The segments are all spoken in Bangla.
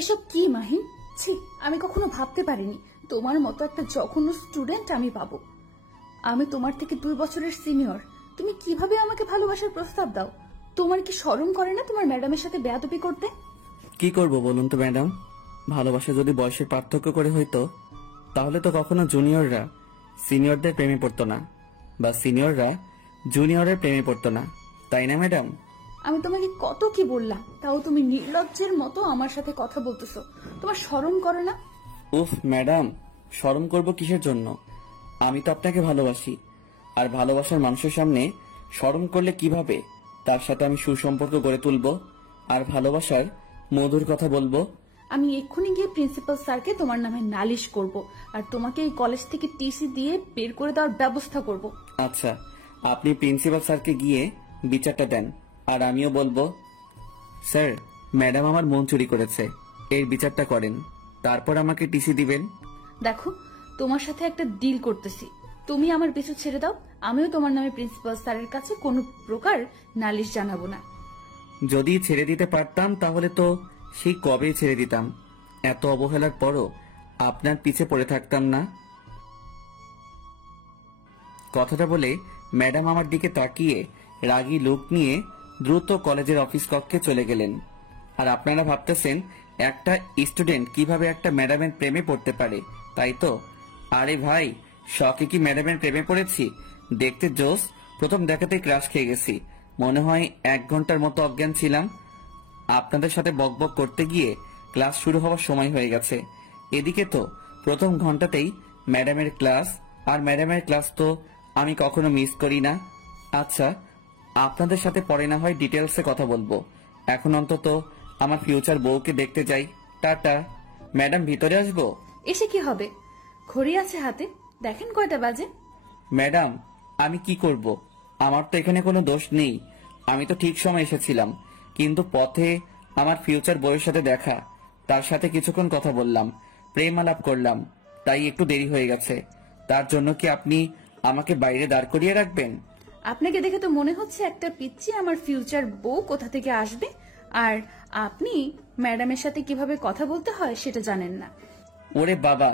এসব কি মাহিন? ছি, আমি কখনো ভাবতে পারিনি তোমার মতো একটা জঘন্য স্টুডেন্ট আমি পাবো। আমি তোমার থেকে 2 বছরের সিনিয়র, তুমি কিভাবে আমাকে ভালোবাসার প্রস্তাব দাও? তোমার কি শরম করে না তোমার ম্যাডামের সাথে বেয়াদবি করতে? কি করব বলুন তো ম্যাডাম, ভালোবাসা যদি বয়সের পার্থক্য করে হইতো তাহলে তো কখনো জুনিয়ররা সিনিয়রদের প্রেমে পড়তো না, বা সিনিয়ররা জুনিয়রের প্রেমে পড়তো না, তাই না ম্যাডাম? আমি তোমাকে কত কি বললাম, তাও তুমি নির্লজ্জের মতো আমার সাথে কথা বলতেছো। তোমার শরম করে না? উফ ম্যাডাম, শরম করব কিসের জন্য? আমি তো আপনাকে ভালোবাসি, আর ভালোবাসার মানুষের সামনে শরম করলে কিভাবে তার সাথে আমি সুসম্পর্ক গড়ে তুলবো আর ভালোবাসার মধুর কথা বলবো? আমি এক্ষুনি গিয়ে প্রিন্সিপাল স্যারকে তোমার নামে নালিশ করব, আর তোমাকে এই কলেজ থেকে টিসি দিয়ে বের করে দেওয়ার ব্যবস্থা করব। আচ্ছা, আপনি প্রিন্সিপাল স্যারকে গিয়ে বিচারটা দেন, আর আমিও বলবো স্যার, ম্যাডাম আমার মন চুরি করেছে, এর বিচারটা করেন, তারপর আমাকে টিসি দিবেন। দেখো, তোমার সাথে একটা ডিল করতেছি, তুমি আমার পিছু ছেড়ে দাও, আমিও তোমার নামে প্রিন্সিপাল স্যারের কাছে কোনো প্রকার নালিশ জানাবো না। যদি ছেড়ে দিতে পারতাম তাহলে তো সেই কবেই ছেড়ে দিতাম, এত অবহেলার পরও আপনার পিছে পড়ে থাকতাম না। কথাটা বলে ম্যাডাম আমার দিকে তাকিয়ে রাগী লুক নিয়ে দ্রুত কলেজের অফিস কক্ষে চলে গেলেন। আর আপনারা ভাবতেছেন একটা স্টুডেন্ট কিভাবে একটা ম্যাডামের প্রেমে পড়তে পারে, তাই তো? আরে ভাই, শখে কি ম্যাডামের প্রেমে পড়েছি? দেখতে জোস, প্রথম দেখাতেই ক্রাশ খেয়ে গেছি। মনে হয় 1 ঘন্টার মতো অজ্ঞান ছিলাম। আপনাদের সাথে বকবক করতে গিয়ে ক্লাস শুরু হওয়ার সময় হয়ে গেছে। এদিকে তো প্রথম ঘন্টাতেই ম্যাডামের ক্লাস, আর ম্যাডামের ক্লাস তো আমি কখনো মিস করি না। আচ্ছা, আপনাদের সাথে পরে না হয় ডিটেলসে কথা বলবো, এখন অন্তত আমার ফিউচার বউকে দেখতে যাই। টাটা। ম্যাডাম, ভিতরে আসবো? এসে কি হবে, ঘড়ি আছে হাতে, দেখেন কয়টা বাজে। ম্যাডাম, আমি কি করব? আমার তো এখানে কোনো দোষ নেই, আমি তো ঠিক সময় এসেছিলাম, কিন্তু পথে আমার ফিউচার বউয়ের সাথে দেখা, তার সাথে কিছুক্ষণ কথা বললাম, প্রেম আলাপ করলাম, তাই একটু দেরি হয়ে গেছে। তার জন্য কি আপনি আমাকে বাইরে দাঁড় করিয়ে রাখবেন? আপনাকে দেখে তো মনে হচ্ছে একটা পিচ্চি আমার ফিউচার বউ কোথা থেকে আসবে, আর আপনি ম্যাডামের সাথে কিভাবে কথা বলতে হয় সেটা জানেন না। ওরে বাবা,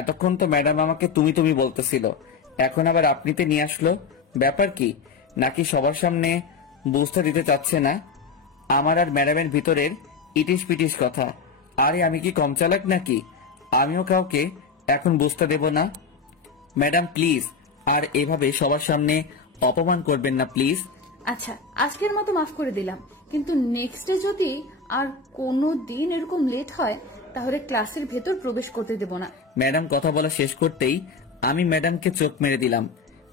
এতক্ষণ তো ম্যাডাম আমাকে তুমি তুমি বলতেছিল, এখন আবার আপনিতে নিয়ে আসলো, ব্যাপার কি? নাকি সবার সামনে বুঝতে দিতে চাচ্ছে না আমার আর ম্যাডামের ভিতরের ইটিস পিটিস কথা? আরে আমি কি কম চালাক নাকি? আমিও কাউকে এখন বুঝতে দেব না। ম্যাডাম প্লিজ, আর এভাবে সবার সামনে অপমান করবেন না প্লিজ। আচ্ছা, আজকের মতো মাফ করে দিলাম, কিন্তু নেক্সটে যদি আর কোনো দিন এরকম লেট হয় তাহলে ক্লাসের ভেতর প্রবেশ করতে দেব না। ম্যাডাম কথা বলা শেষ করতেই আমি ম্যাডামকে চোখ মেরে দিলাম।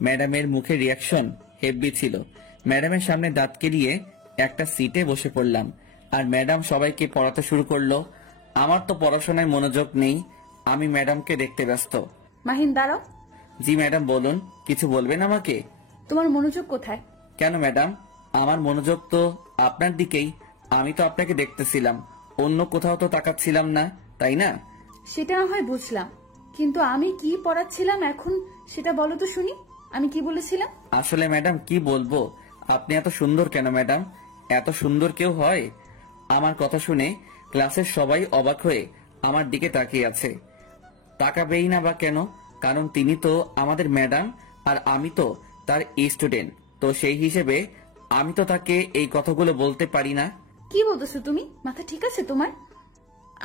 ম্যাডামের মুখের রিয়াকশন হেভি ছিল। ম্যাডামের সামনে দাঁত কেলিয়ে একটা সিটে বসে পড়লাম, আর ম্যাডাম সবাইকে পড়াতে শুরু করলো। আমার তো পড়াশোনায় মনোযোগ নেই, আমি ম্যাডামকে দেখতে ব্যস্ত। মাহিন, দাঁড়াও। জি ম্যাডাম, বলুন, কিছু বলবেন আমাকে? তোমার মনোযোগ কোথায়? কেন ম্যাডাম, আমার মনোযোগ তো আপনার দিকেই, আমি তো আপনাকে দেখতেছিলাম, অন্য কোথাও তো তাকাচ্ছিলাম না, তাই না? সেটা না হয় বুঝলাম, কিন্তু আমি কি পড়াচ্ছিলাম এখন সেটা বলো তো শুনি, আমি কি বলেছিলাম? আসলে ম্যাডাম কি বলবো, আপনি এত সুন্দর কেন ম্যাডাম? এত সুন্দর কেউ হয়? আমার কথা শুনে ক্লাসের সবাই অবাক হয়ে আমার দিকে তাকিয়ে আছে। তাকাবেই না বা কেন? কারণ তিনি তো আমাদের ম্যাডাম, আর আমি তো তার স্টুডেন্ট, তো সেই হিসেবে আমি তো তাকে এই কথাগুলো বলতে পারি না। কি বলতেছো তুমি? মাথা ঠিক আছে তোমার?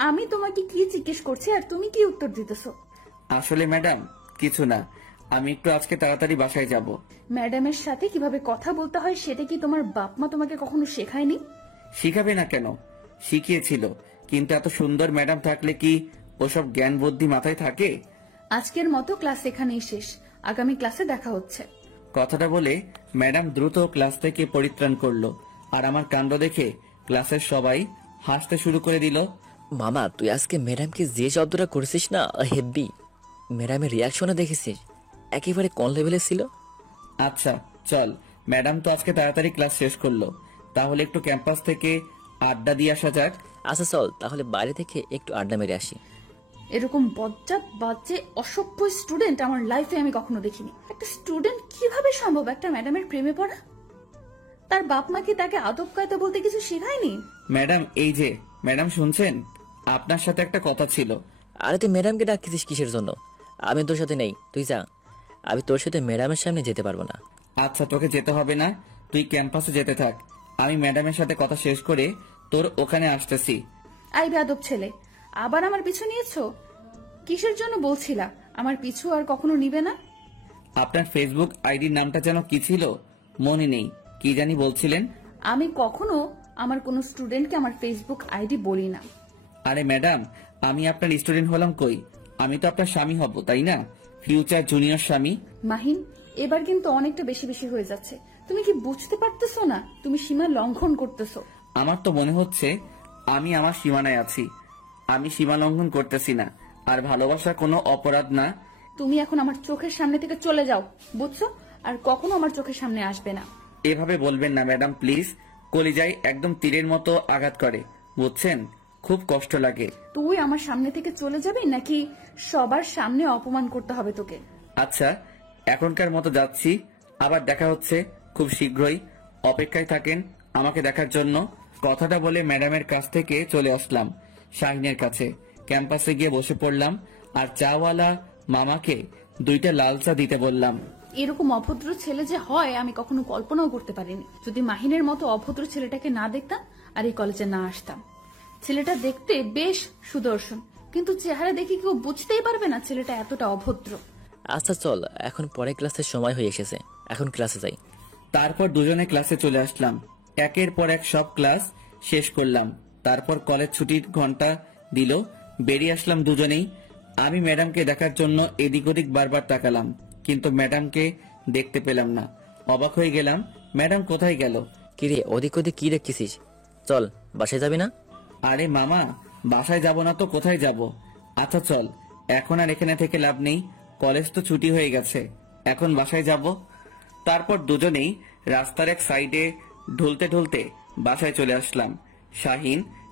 আমি তোমাকে কি জিজ্ঞেস করছি আর তুমি কি উত্তর দিতেছো? আসলে ম্যাডাম কিছু না, আমি একটু আজকে তাড়াতাড়ি বাসায় যাব। ম্যাডামের সাথে কিভাবে কথা বলতে হয় সেটা কি তোমার বাপ মা তোমাকে কখনো শেখায়নি? শিখাবে না কেন, শিখিয়েছিল, কিন্তু এত সুন্দর ম্যাডাম থাকলে কি ওসব জ্ঞান বুদ্ধি মাথায় থাকে? আজকের মতো ক্লাস এখানেই শেষ, আগামী ক্লাসে দেখা হচ্ছে। কথাটা বলে ম্যাডাম দ্রুত ক্লাস থেকে পরিত্রাণ করলো, আর আমার কাণ্ড দেখে ক্লাসের সবাই হাসতে শুরু করে দিল। মামা, তুই আজকে ম্যাডামকে যে শব্দটা করেছিস না, হেব্বি। ম্যাডামের রিয়াকশনে দেখেছিস, একেবারে কোন লেভেলে ছিল। আচ্ছা চল, ম্যাডাম তো আজকে তাড়াতাড়ি ক্লাস শেষ করলো, তাহলে একটু ক্যাম্পাস থেকে আড্ডা দিয়ে আসা যাক। আচ্ছা চল, তাহলে বাইরে থেকে একটু আড্ডা মেরে আসি। এরকম বজ্জাত বাজে অসভ্য স্টুডেন্ট আমার লাইফে আমি কখনো দেখিনি। একটা স্টুডেন্ট কিভাবে সম্ভব একটা ম্যাডামের প্রেমে পড়া? তার বাপ মা কি তাকে আদব কায়দা বলতে কিছু শেখায়নি? ম্যাডাম, এই যে ম্যাডাম শুনছেন, আপনার সাথে একটা কথা ছিল। আরে তুই ম্যাডামকে ডাকছিস কিসের জন্য? আমি তোর সাথে নেই, তুই যা। আমি তোর সাথে ম্যাডামের সামনে যেতে পারবো না। আচ্ছা, তোকে যেতে হবে না, তুই ক্যাম্পাসে যেতে থাক। আমি ম্যাডামের সাথে কথা শেষ করে তোর ওখানে আসতেছি। আই বেয়াদব ছেলে, আবার আমার পিছু নিয়েছো? কিসের জন্য বলছিলা আমার পিছু আর কখনো নিবে না? আপনার ফেসবুক আইডির নামটা যেন কি ছিল, মনে নেই, কি জানি বলছিলেন। আমি কখনো আমার কোনো স্টুডেন্টকে আমার ফেসবুক আইডি বলি না। আরে ম্যাডাম, আমি আপনার স্টুডেন্ট হলাম কই? আমি তো আপনার স্বামী হব, তাই না? ফিউচার জুনিয়র স্বামী। মাহিন, এবার কিন্তু অনেকটা বেশি বেশি হয়ে যাচ্ছে। তুমি কি বুঝতে পারতেছো না তুমি সীমা লঙ্ঘন করতেছো? আমার তো মনে হচ্ছে আমি আমার সীমানায় আছি। আমি সীমা লঙ্ঘন করতেছি না, আর ভালোবাসা কোনো অপরাধ না। তুমি এখন আমার চোখের সামনে থেকে চলে যাও, বুঝছো? আর কখনো আমার চোখের সামনে আসবে না। এভাবে বলবেন না ম্যাডাম, প্লিজ। কলিজায় একদম তীরের মতো আঘাত করে, বুঝছেন? খুব কষ্ট লাগে। তুই আমার সামনে থেকে চলে যাবি নাকি সবার সামনে অপমান করতে হবে তোকে? আচ্ছা, এখনকার মতো যাচ্ছি, আবার দেখা হচ্ছে খুব শীঘ্রই। অপেক্ষায় থাকেন আমাকে দেখার জন্য। কথাটা বলে ম্যাডামের কাছ থেকে চলে আসলাম শাহিনের কাছে। ক্যাম্পাসে গিয়ে বসে পড়লাম, আর চাওয়ালা মামাকে 2টা লাল চা দিতে বললাম। এরকম অভদ্র ছেলে যে হয় আমি কখনো কল্পনাও করতে পারিনি। যদি মাহিনের মতো অভদ্র ছেলেটাকে না দেখতাম আর এই কলেজে না আসতাম। ছেলেটা দেখতে বেশ সুদর্শন, কিন্তু চেহারা দেখে কেউ বুঝতেই পারবে না ছেলেটা এতটা অভদ্র। আচ্ছা চল, এখন পরে ক্লাসের সময় হয়ে এসেছে, এখন ক্লাসে যাই। তারপর দুজনে ক্লাসে চলে আসলাম। একের পর এক সব ক্লাস শেষ করলাম। তারপর কলেজ ছুটির ঘন্টা দিল, বেরিয়ে আসলাম দুজনেই। আমি ম্যাডামকে দেখার জন্য এদিক ওদিক বারবার তাকালাম, কিন্তু ম্যাডামকে দেখতে পেলাম না। অবাক হয়ে গেলাম, ম্যাডাম কোথায় গেল? কিরে ওদিক ওদিক কি দেখতেছিস? চল, বাসায় যাবি না? আরে মামা, বাসায় যাব না তো কোথায় যাব? আচ্ছা চল, এখন আর এখানে থেকে লাভ নেই, কলেজ তো ছুটি হয়ে গেছে, এখন বাসায় যাব। তারপর দুজনেই রাস্তার এক সাইডে ঢুলতে ঢুলতে বাসায় চলে আসলাম।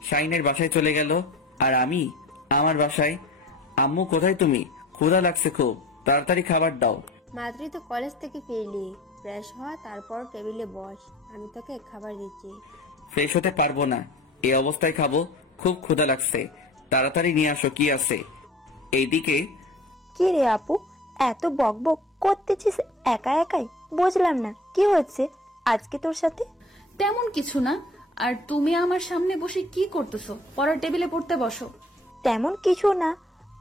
শাহিনের বাসায় চলে গেল, আর আমি আমার বাসায়। আম্মু কোথায় তুমি? ক্ষুধা লাগছে খুব, তাড়াতাড়ি খাবার দাও। মাত্রই তো কলেজ থেকে ফিরলি, ফ্রেশ হওয়া, তারপর টেবিলে বস, আমি তোকে খাবার দিচ্ছি। ফ্রেশ হতে পারবো না, এই অবস্থায় খাবো? খুব ক্ষুধা লাগছে, তাড়াতাড়ি নিয়ে আসো কি আছে। এইদিকে কি রে আপু, এত বকবক করতেছিস একা একাই? বুঝলাম না কি হচ্ছে আজকে তোর সাথে। তেমন কিছু না। আর তুমি আমার সামনে বসে কি করতেছো? পড়ার টেবিলে পড়তে বসো। তেমন কিছু না,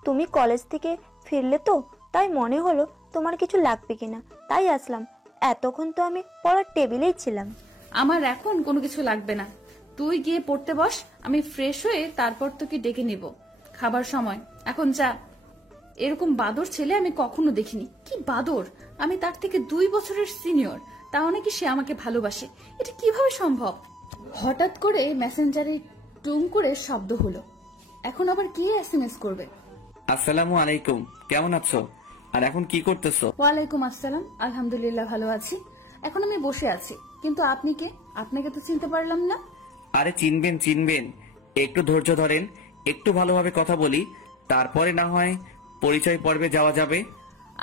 তুমি কলেজ থেকে ফিরলে তো, তাই মনে হলো তোমার কিছু লাগবে কিনা, তাই আসলাম। এতক্ষণ তো আমি পড়ার টেবিলেই ছিলাম। আমার এখন কোনো কিছু লাগবে না, তুই গিয়ে পড়তে বস। আমি ফ্রেশ হয়ে তারপর তোকে ডেকে নিব। খাবার সময়, এখন যা। এরকম বাদর ছেলে আমি কখনো দেখিনি। কি বাদর! আমি তার থেকে 2 বছরের সিনিয়র, তাও নাকি সে আমাকে ভালোবাসে। এটা কিভাবে সম্ভব? হঠাৎ করে মেসেঞ্জারে টুং করে শব্দ হলো। এখন আবার কে এসএমএস করবে? আসসালামু আলাইকুম, কেমন আছো? আর এখন কি করতেছো? ওয়ালাইকুম আসসালাম, আলহামদুলিল্লাহ ভালো আছি। এখন আমি বসে আছি, কিন্তু আপনি কে? আপনাকে তো চিনতে পারলাম না। আরে চিনবেন, একটু ধৈর্য ধরেন, একটু ভালোভাবে কথা বলি, তারপরে না হয় পরিচয় পর্বে যাওয়া যাবে।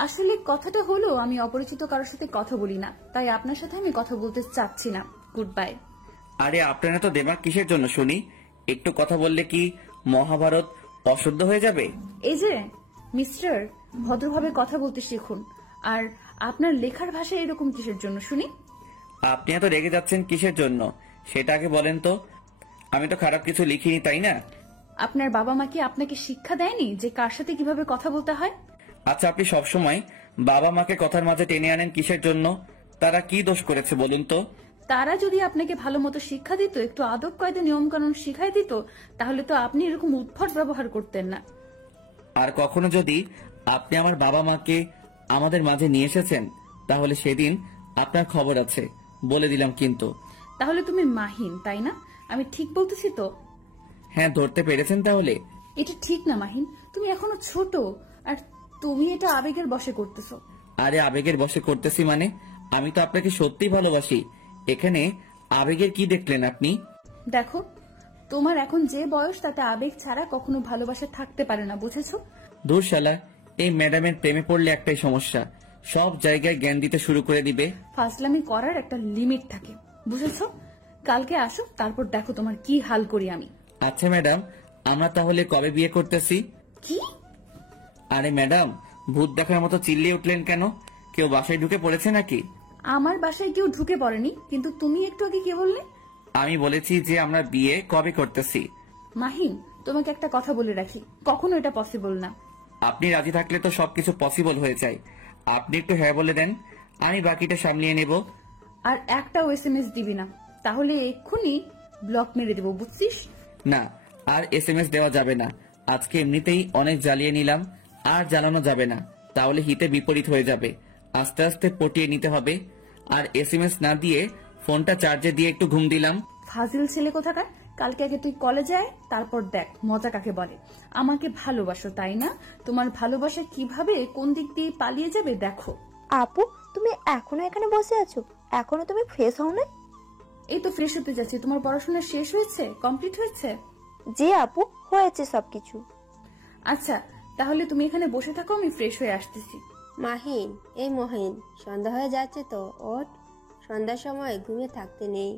আসলে কথাটা হলো আমি অপরিচিত কারোর সাথে কথা বলি না, তাই আপনার সাথে আমি কথা বলতে চাচ্ছি না। Good bye. আরে আপনারা তো দেমাগ কিসের জন্য শুনি? একটু কথা বললে কি মহাভারত অশুদ্ধ হয়ে যাবে? এই যে মিস্টার, ভদ্রভাবে কথা বলতে শিখুন। আর আপনার লেখার ভাষা এরকম কিসের জন্য শুনি? আপনি এত রেগে যাচ্ছেন কিসের জন্য সেটা আগে বলেন তো। আমি তো খারাপ কিছু লিখিনি, তাই না? আপনার বাবা মা কি আপনাকে শিক্ষা দেয়নি যে কার সাথে কিভাবে কথা বলতে হয়? আচ্ছা, আপনি সবসময় বাবা মাকে কথার মাঝে টেনে আনেন কিসের জন্য? তারা কি দোষ করেছে বলুন তো? তারা যদি আপনাকে ভালো মতো শিক্ষা দিত, একটু আদব কায়দা নিয়ম কানুন শিখাই দিত, তাহলে তো আপনি এরকম উদ্ভট ব্যবহার করতেন না। আর কখনো যদি আপনি আমার বাবা মাকে আমাদের মাঝে নিয়ে এসেছেন, তাহলে সেদিন আপনার খবর আছে, বলে দিলাম কিন্তু। তাহলে তুমি মাহিন, তাই না? আমি ঠিক বলতেছি তো? হ্যাঁ, ধরতে পেরেছেন তাহলে? এটা ঠিক না মাহিন, তুমি এখনো ছোট, আর তুমি এটা আবেগের বশে করতেছো। আরে আবেগের বশে করতেছি মানে? আমি তো আপনাকে সত্যিই ভালোবাসি, এখানে আবেগের কি দেখলেন আপনি? দেখো, তোমার এখন যে বয়স তাতে আবেগ ছাড়া কখনো ভালোবাসা থাকতে পারে না, বুঝেছো? দূর শালা, এই ম্যাডামের প্রেমে পড়লে একটাই সমস্যা, সব জায়গায় জ্ঞান দিতে শুরু করে দিবে। ফাজলামি করার একটা লিমিট থাকে, বুঝেছো? কালকে আসো, তারপর দেখো তোমার কি হাল করি আমি। আচ্ছা ম্যাডাম, আমরা তাহলে কবে বিয়ে করতেছি? কি? আরে ম্যাডাম, ভূত দেখার মতো চিল্লিয়ে উঠলেন কেন? কেউ বাসায় ঢুকে পড়েছে নাকি? আমার বাসায় কেউ ঢুকে পড়েনি, কিন্তু তুমি একটু আগে কি বললে? আমি বলেছি যে আমরা বিয়ে কবে করতেছি। মাহিন, তোমাকে একটা কথা বলে রাখি, কখনো এটা পসিবল না। আপনি রাজি থাকলে তো সবকিছু পসিবল হয়ে যায়। আপনি একটু হ্যাঁ বলে দেন, আমি বাকিটা সামলিয়ে নেব। আর একটাও SMS দিবি না, তাহলে এক্ষুনি ব্লক মেরে দেবো, বুঝছিস? না, আর SMS দেওয়া যাবে না। আজকে এমনিতেই অনেক জ্বালিয়ে নিলাম, আর জ্বালানো যাবে না, তাহলে হিতে বিপরীত হয়ে যাবে। আস্তে আস্তে পটিয়ে নিতে হবে। আর SMS না দিয়ে ফোনটা চার্জে দিয়ে একটু ঘুম দিলাম। ফাজিল ছেলে কোথাকার। কালকে আগে তুই কলেজে আয়, তারপর দেখ মজা কাকে বলে। আমাকে ভালোবাসো তাই না? তোমার ভালোবাসা কিভাবে কোন দিক দিয়ে পালিয়ে যাবে দেখো। আপু, তুমি এখনো এখানে বসে আছো? এখনো তুমি ফ্রেশ হও না? এই তো ফ্রেশ হতে যাচ্ছি। তোমার পড়াশোনা শেষ হয়েছে? কমপ্লিট হয়েছে? জি আপু, হয়েছে সবকিছু। আচ্ছা, তাহলে তুমি এখানে বসে থাকো, আমি ফ্রেশ হয়ে আসতেছি। মাহিন, এই মহিন, সন্ধ্যা হয়ে যাচ্ছে তো, ওঠ। সন্ধ্যার সময় ঘুমিয়ে থাকতে নেই।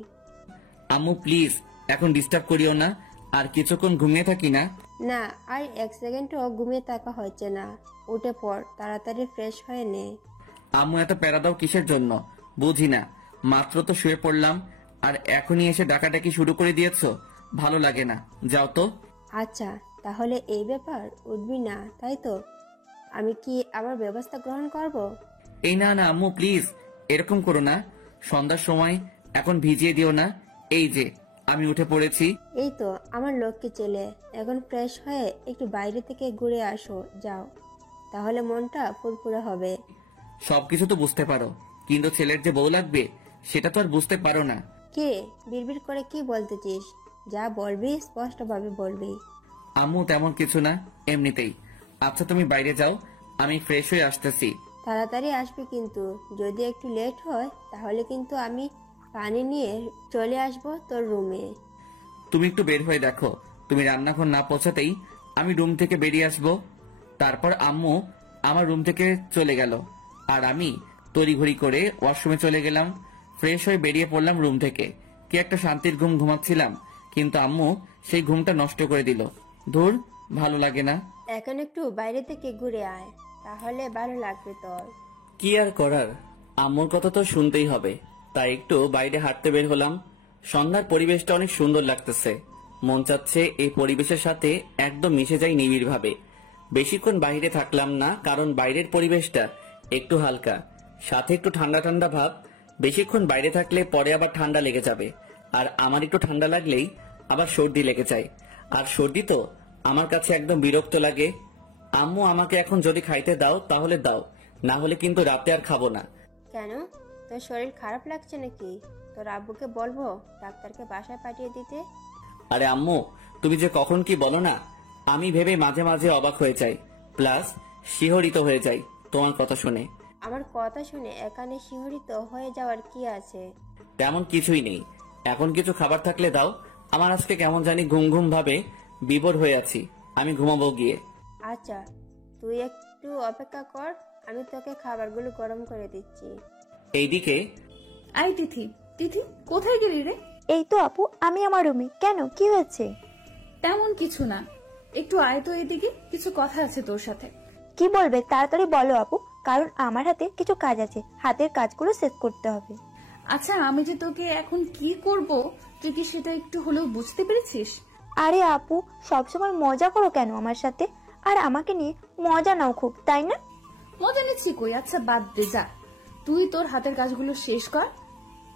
আম্মু প্লিজ, এখন ডিস্টার্ব করিও না। আর কিছুক্ষণ ঘুমিয়ে থাকি না। না, আর 1 সেকেন্ডও ঘুমিয়ে থাকা হচ্ছে না। উঠে পড়, তাড়াতাড়ি ফ্রেশ হয়ে নে। আম্মু এত প্যারা দাও কিসের জন্য? বুঝি না। মাত্র তো শুয়ে পড়লাম, আর এখনই এসে ডাকাডাকি শুরু করে দিয়েছো। ভালো লাগে না, যাও তো। আচ্ছা, তাহলে এই ব্যাপার, উঠবি না তাই তো? আমি কি আবার ব্যবস্থা গ্রহণ করব? এই না না আম্মু প্লিজ, এরকম করো না। সন্ধ্যার সময় এখন ভিজিয়ে দিও না। এই যে আমি উঠে পড়েছি। এই তো আমার লক্ষ্মী ছেলে, এখন ফ্রেশ হয়ে একটু বাইরে থেকে ঘুরে আসো, যাও। তাহলে মনটা ফুরফুরে হবে। সবকিছু তো বুঝতে পারো, কিন্তু ছেলের যে বউ লাগবে সেটা তো আর বুঝতে পারো না। কে বিড়বিড় করে কি বলতেছিস? যা বলবি স্পষ্টভাবে বলবি। আম্মু তেমন কিছু না, এমনিতেই। আচ্ছা তুমি বাইরে যাও, আমি ফ্রেশ হয়ে আসতেছি। তাড়াতাড়ি আসবি কিন্তু, যদি একটু লেট হয় তাহলে কিন্তু আমি পানি নিয়ে চলে আসব তোর রুমে। তুমি একটু বের হয়ে দেখো, তুমি রান্নাঘর না পৌঁছাতেই আমি রুম থেকে বেরিয়ে আসব। তারপর আম্মু আমার রুম থেকে চলে গেল, আর আমি তড়িঘড়ি করে ওয়াশরুমে চলে গেলাম। ফ্রেশ হয়ে বেরিয়ে পড়লাম রুম থেকে। কি একটা শান্তির ঘুম ঘুমাচ্ছিলাম, কিন্তু আম্মু সেই ঘুমটা নষ্ট করে দিল। ধুর, ভালো লাগে না। এখন একটু বাইরে থেকে ঘুরে আয়, তাহলে ভালো লাগবে তোর। কি আর করার, আম্মুর কথা তো শুনতেই হবে। তাই একটু বাইরে হাঁটতে বের হলাম। সন্ধ্যার পরিবেশটা অনেক সুন্দর লাগতেছে। মন চাচ্ছে এই পরিবেশের সাথে একদম মিশে যাই নিবিড় ভাবে। বেশিক্ষণ বাইরে থাকলাম না, কারণ বাইরের পরিবেশটা একটু হালকা, সাথে একটু ঠান্ডা ঠান্ডা ভাব। বেশিক্ষণ বাইরে থাকলে পরে আবার ঠান্ডা লেগে যাবে, আর আমার একটু ঠান্ডা লাগলেই আবার সর্দি লেগে যায়। আর সর্দি তো আমার কাছে একদম বিরক্ত লাগে। আম্মু আমাকে এখন যদি খাইতে দাও তাহলে দাও, না হলে কিন্তু রাতে আর খাবো না। কেন, তোর শরীর খারাপ লাগছে নাকি? তোর আব্বুকে বলবো ডাক্তারকে বাসায় পাঠিয়ে দিতে? আরে আম্মু, তুমি যে কখন কি বলো না, আমি ভেবে মাঝে মাঝে অবাক হয়ে যাই, প্লাস শিহরিত হয়ে যাই তোমার কথা শুনে। আমার কথা শুনে এখানে শিহরিত হয়ে যাওয়ার কি আছে? তেমন কিছুই নেই। এখন কিছু খাবার থাকলে দাও, আমার আজকে কেমন জানি ঘুম ঘুম ভাবে বিভোর হয়ে আছি। আমি ঘুমাবো গিয়ে। আচ্ছা, তুই একটু অপেক্ষা কর, আমি তোকে খাবারগুলো গরম করে দিচ্ছি। এইদিকে আই তিথি, তিথি কোথায় গেলি রে? এই তো আপু, আমি আমার রুমে। কেন, কি হয়েছে? তেমন কিছু না, একটু আয় তো এদিকে, কিছু কথা আছে তোর সাথে। কি বলবে তাড়াতাড়ি বলো আপু, কারণ আমার হাতে কিছু কাজ আছে, হাতের কাজগুলো শেষ করতে হবে। আচ্ছা, আমি যে তোকে এখন কি করব তুই কি সেটা একটু হলেও বুঝতে পেরেছিস? আরে আপু, সবসময় মজা করো কেন আমার সাথে? আর আমাকে নিয়ে মজা নাও খুব, তাই না? মজা নিচ্ছি কই? আচ্ছা বাদ দে, যা তুই তোর হাতের কাজগুলো শেষ কর,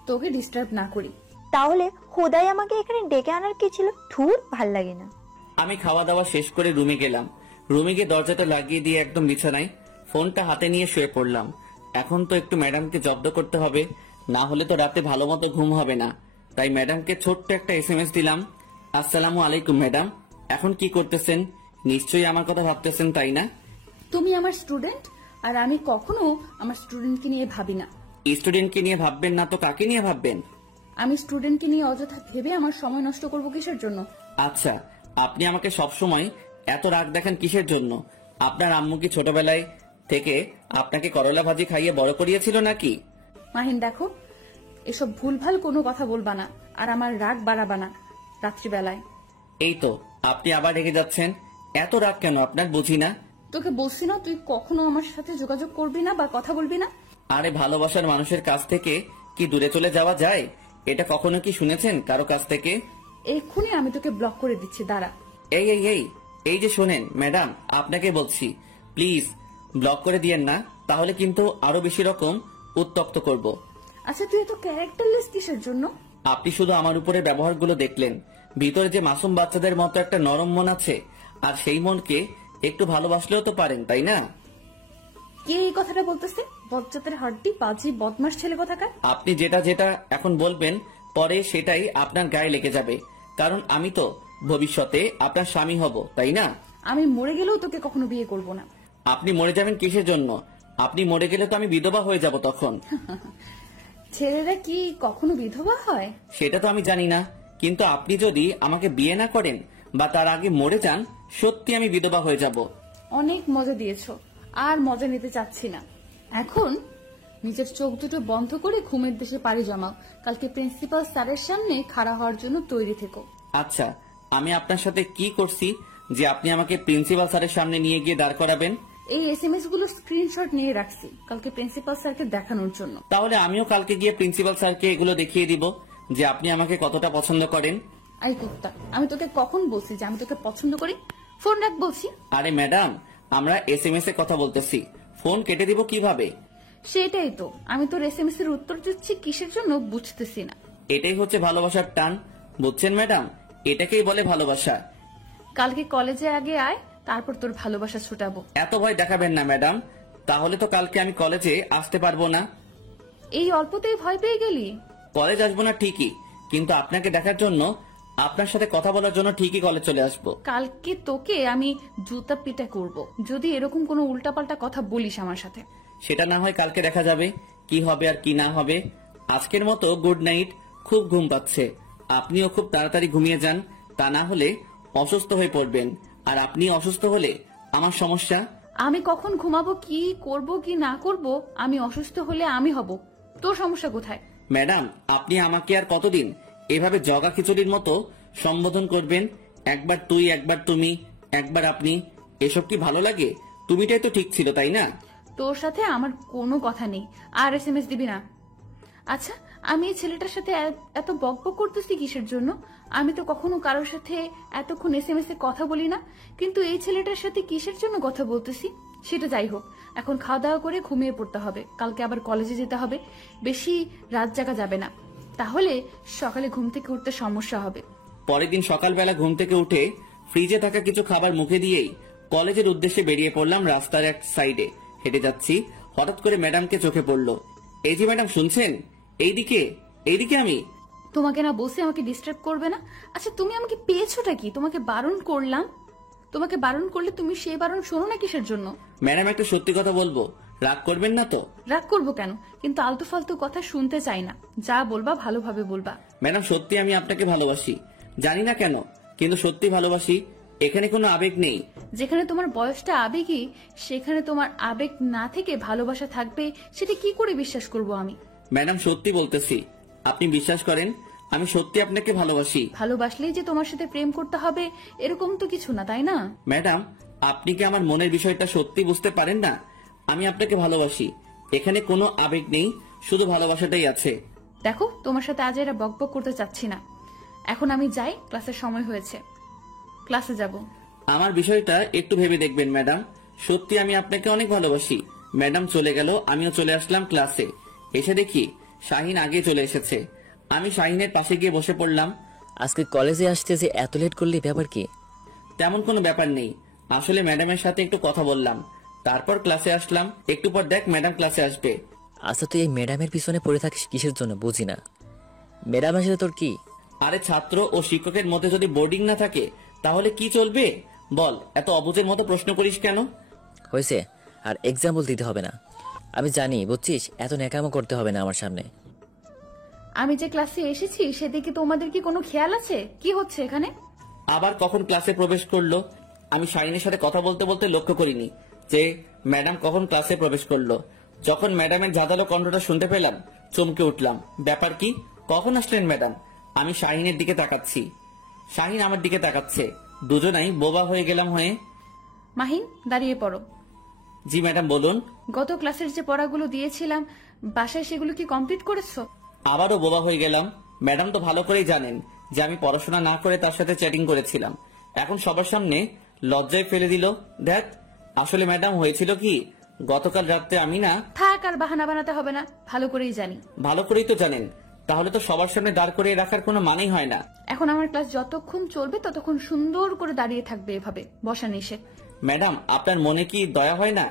তোকে ডিস্টার্ব না করি। তাহলে খোদাই আমাকে এখানে ডেকে আনার কি ছিল? ধুর, ভাল লাগে না। আমি খাওয়া দাওয়া শেষ করে রুমে গেলাম। রুমে গিয়ে দরজাটা লাগিয়ে দিয়ে একদম বিছানায় ফোনটা হাতে নিয়ে শুয়ে পড়লাম। এখন তো একটু ম্যাডামকে জব্দ করতে হবে, না হলে তো রাতে ভালো মতো ঘুম হবে না। তাই ম্যাডামকে ছোট্ট একটা SMS দিলাম। আসসালামু আলাইকুম ম্যাডাম, এখন কি করতেছেন? নিশ্চয়ই আমার কথা ভাবতেছেন তাই না? তুমি আমার স্টুডেন্ট, আর আমি কখনো আমার স্টুডেন্টকে নিয়ে ভাবি না। স্টুডেন্টকে নিয়ে ভাববেন না তো কাকে নিয়ে ভাববেন? আমি স্টুডেন্টকে নিয়ে অযথা ভেবে আমার সময় নষ্ট করব কিসের জন্য? আচ্ছা, আপনি আমাকে সবসময় এত রাগ দেখান কিসের জন্য? আপনার আম্মু কি ছোটবেলায় থেকে আপনাকে করলা ভাজি খাইয়ে বড় করিয়েছিল নাকি? মাহিন দেখো, এসব ভুলভাল কোনো কথা বলবা না, আর আমার রাগ বাড়াবা না রাত্রিবেলায়। এই তো আপনি আবার রেগে যাচ্ছেন? এত রাগ কেন আপনার, বুঝি না। তোকে বলছি না তুই কখনো আমার সাথে যোগাযোগ করবি না বা কথা বলবি না। আরে ভালোবাসার মানুষের কাছ থেকে কি দূরে চলে যাওয়া যায়? এটা কখনো কি শুনেছেন কারো কাছ থেকে? এক্ষুনি আমি তোকে ব্লক করে দিচ্ছি, দাঁড়া। এই এই এই এই যে শোনেন ম্যাডাম, আপনাকে বলছি প্লিজ ব্লক করে দিয়েন না, তাহলে কিন্তু আরো বেশি রকম উত্তপ্ত করব। আচ্ছা তুই এত ক্যারেক্টারলেস কিসের জন্য? আপনি শুধু আমার উপরে ব্যবহারগুলো দেখলেন, ভিতরে যে মাসুম বাচ্চাদের মতো একটা নরম মন আছে, আর সেই মনকে একটু ভালোবাসলেও তো পারেন, তাই না? কে এই কথাটা বলতেছে? বজ্জাতের হাড্ডি, বাজি, বদমাস ছেলে কোথাকার। আপনি যেটা যেটা এখন বলবেন পরে সেটাই আপনার গায়ে লেগে যাবে, কারণ আমি তো ভবিষ্যতে আপনার স্বামী হব, তাই না? আমি মরে গেলেও তোকে কখনো বিয়ে করব না। আপনি মরে যাবেন কিসের জন্য? আপনি মরে গেলে তো আমি বিধবা হয়ে যাব তখন। ছেলেরা কি কখনো বিধবা হয়? সেটা তো আমি জানি না, কিন্তু আপনি যদি আমাকে বিয়ে না করেন বা তার আগে মরে যান, সত্যি আমি বিধবা হয়ে যাব। অনেক মজা দিয়েছো, আর মজা নিতে চাচ্ছি না। এখন নিজের চোখ দুটো বন্ধ করে ঘুমের দেশে পাড়ি জমাও। কালকে প্রিন্সিপাল স্যারের সামনে খাড়া হওয়ার জন্য তৈরি থেকো। আচ্ছা, আমি আপনার সাথে কি করছি যে আপনি আমাকে প্রিন্সিপাল স্যারের সামনে নিয়ে গিয়ে দাঁড় করাবেন? এই এসএমএস গুলো স্ক্রিনশট নিয়ে রাখছি কালকে প্রিন্সিপাল স্যারকে দেখানোর জন্য। তাহলে আমিও কালকে গিয়ে প্রিন্সিপাল স্যারকে এগুলো দেখিয়ে দিব যে আপনি আমাকে কতটা পছন্দ করেন। আই কুত্তা, আমি তোকে কখন বলছি যে আমি তোকে পছন্দ করি? ফোন রাখ বলছি। আরে ম্যাডাম, আমরা এসএমএস এ কথা বলতেছি, ফোন কেটে দিব কিভাবে? সেটাই তো, আমি তোর এসএমএস এর উত্তর দিচ্ছি কিসের জন্য বুঝতেছি না। এটাই হচ্ছে ভালোবাসার টান, বুঝছেন ম্যাডাম? এটাকেই বলে ভালোবাসা। কালকে কলেজে আগে আয়, তারপর তোর ভালোবাসা ছুটাবো। এত ভয় দেখাবেন না ম্যাডাম, তাহলে তো কালকে আমি কলেজে আসতে পারবো না। এই অল্পতেই ভয় পেয়ে গেলি? কলেজ আসবো না ঠিকই, কিন্তু আপনাকে দেখার জন্য, আপনার সাথে কথা বলার জন্য ঠিকই কলেজ চলে আসবো। কালকে তোকে আমি জুতা পিটা করব যদি এরকম কোনো উল্টাপাল্টা কথা বলিস আমার সাথে। সেটা না হয় কালকে দেখা যাবে কি হবে আর কি না হবে। আজকের মতো গুড নাইট, খুব ঘুম পাচ্ছে, আপনিও খুব তাড়াতাড়ি ঘুমিয়ে যান, তা না হলে অসুস্থ হয়ে পড়বেন, আর আপনি অসুস্থ হলে আমার সমস্যা। আমি কখন ঘুমাবো, কি করব কি না করব, আমি অসুস্থ হলে আমি হব, তোর সমস্যা কোথায়? ম্যাডাম, আপনি আমাকে আর কতদিন এভাবে জগা খিচুড়ির মতো সম্বোধন করবেন? একবার তুই, একবার তুমি, একবার আপনি, এসব কি ভালো লাগে? তুমিটাই তো ঠিক ছিল, তাই না? তোর সাথে আমার কোনো কথা নেই, আর এসএমএস দিবি না। আচ্ছা, আমি এই ছেলেটার সাথে এত বকবক করতেছি কিসের জন্য? আমি তো কখনো কারোর সাথে এতক্ষণ এসএমএস এ কথা বলি না, কিন্তু এই ছেলেটার সাথে কিসের জন্য কথা বলতেছি? সেটা যাই হোক, এখন খাওয়া দাওয়া করে ঘুমিয়ে পড়তে হবে, কালকে আবার কলেজে যেতে হবে, বেশি রাত জাগা যাবে না, তাহলে সকালে ঘুম থেকে উঠতে সমস্যা হবে। পরের দিন সকালবেলা ঘুম থেকে উঠে ফ্রিজে থাকা কিছু খাবার মুখে দিয়েই কলেজের উদ্দেশ্যে বেরিয়ে পড়লাম। রাস্তার এক সাইডে হেঁটে যাচ্ছি, হঠাৎ করে ম্যাডামকে চোখে পড়লো। এই যে ম্যাডাম, শুনছেন? এইদিকে, এইদিকে। আমি তোমাকে না বসে আমাকে ডিস্টার্ব করবে না? আচ্ছা তুমি আমাকে পেয়েছোটা কি? তোমাকে বারণ করলাম, তোমাকে বারণ করলে তুমি সেই বারণ শোনো না কিসের জন্য? ম্যাডাম, একটা সত্যি কথা বলবো, রাগ করবেন না তো? রাগ করবো কেন? কিন্তু আলতু ফালতু কথা শুনতে চাই না, যা বলবা ভালোভাবে বলবা। ম্যাডাম, সত্যি আমি আপনাকে ভালোবাসি, জানি না কেন, কিন্তু সত্যি ভালোবাসি। এখানে কোনো আবেগ নেই। যেখানে তোমার বয়সটা আবেগী, সেখানে তোমার আবেগ না থেকে ভালোবাসা থাকবে, সেটা কি করে বিশ্বাস করব আমি? ম্যাডাম, সত্যি বলতেছি, আপনি বিশ্বাস করেন, আমি সত্যি আপনাকে ভালোবাসি। ভালোবাসলেই যে তোমার সাথে প্রেম করতে হবে এরকম তো কিছু না, তাই না? ম্যাডাম, আপনি কি আমার মনের বিষয়টা সত্যি বুঝতে পারেন না? আমি আপনাকে ভালোবাসি, এখানে কোনো আবেগ নেই, শুধু ভালোবাসাটাই আছে। দেখো, তোমার সাথে আজ এরা বকবক করতে চাচ্ছি না, এখন আমি যাই, ক্লাসের সময় হয়েছে, ক্লাসে যাব। আমার বিষয়টা একটু ভেবে দেখবেন ম্যাডাম, সত্যি আমি আপনাকে অনেক ভালোবাসি। ম্যাডাম চলে গেল, আমিও চলে আসলাম ক্লাসে। এসে দেখি শাহিন আগে চলে এসেছে। আমি শাহিনের পাশে গিয়ে বসে পড়লাম। আজকে কলেজে আসতে যে এত লেট করলি, ব্যাপার কি? তেমন কোনো ব্যাপার নেই, আসলে ম্যাডামের সাথে একটু কথা বললাম, তারপর ক্লাসে আসলাম। একটু পর দেখ ম্যাডাম ক্লাসে আসবে। আচ্ছা তুই এই ম্যাডামের পিছনে পড়ে থাকিস কিসের জন্য বুঝি না। ম্যাডামের সাথে তোর কি? আরে ছাত্র ও শিক্ষকের মধ্যে যদি বোর্ডিং না থাকে তাহলে কি চলবে বল? এত অবুঝের মতো প্রশ্ন করিস কেন? হয়েছে, আর এক্সাম্পল দিতে হবে না, আমি জানি বুঝছিস, এত ন্যাকামো করতে হবে না আমার সামনে। আমি যে ক্লাসে এসেছি সেদিকে তোমাদের কি কোনো খেয়াল আছে? কি হচ্ছে এখানে? আবার কখন ক্লাসে প্রবেশ করলো? আমি শাহিনের সাথে কথা বলতে বলতে লক্ষ্য করিনি যে ম্যাডাম কখন ক্লাসে প্রবেশ করলো। যখন ম্যাডামের ঝাঁঝালো কণ্ঠটা শুনতে পেলাম চমকে উঠলাম। ব্যাপার কি? কখন আসলেন ম্যাডাম? আমি শাহিনের দিকে তাকাচ্ছি, শাহিন আমার দিকে তাকাচ্ছে। দুজনাই বোবা হয়ে গেলাম হয়ে। মাহিন, দাঁড়িয়ে পড়ো। জি ম্যাডাম বলুন। গত ক্লাসের যে পড়াগুলো দিয়েছিলাম বাসায় সেগুলো কি কমপ্লিট করেছো? আবারও বোবা হয়ে গেলাম। ম্যাডাম তো ভালো করেই জানেন যে আমি পড়াশোনা না করে তার সাথে চ্যাটিং করেছিলাম। এখন সবার সামনে লজ্জায় ফেলে দিল। দেখ, আসলে ম্যাডাম হয়েছিল কি, গতকাল রাতে আমি না। থাক, আর বাহানা বানাতে হবে না, ভালো করেই জানি। ভালো করেই তো জানেন, তাহলে তো সবার সামনে দাঁড় করিয়ে রাখার কোনো মানেই হয় না। এখন আমার ক্লাস যতক্ষণ চলবে ততক্ষণ সুন্দর করে দাঁড়িয়ে থাকবে, এভাবে বসা নিষেধ। ম্যাডাম, আপনার মনে কি দয়া হয় না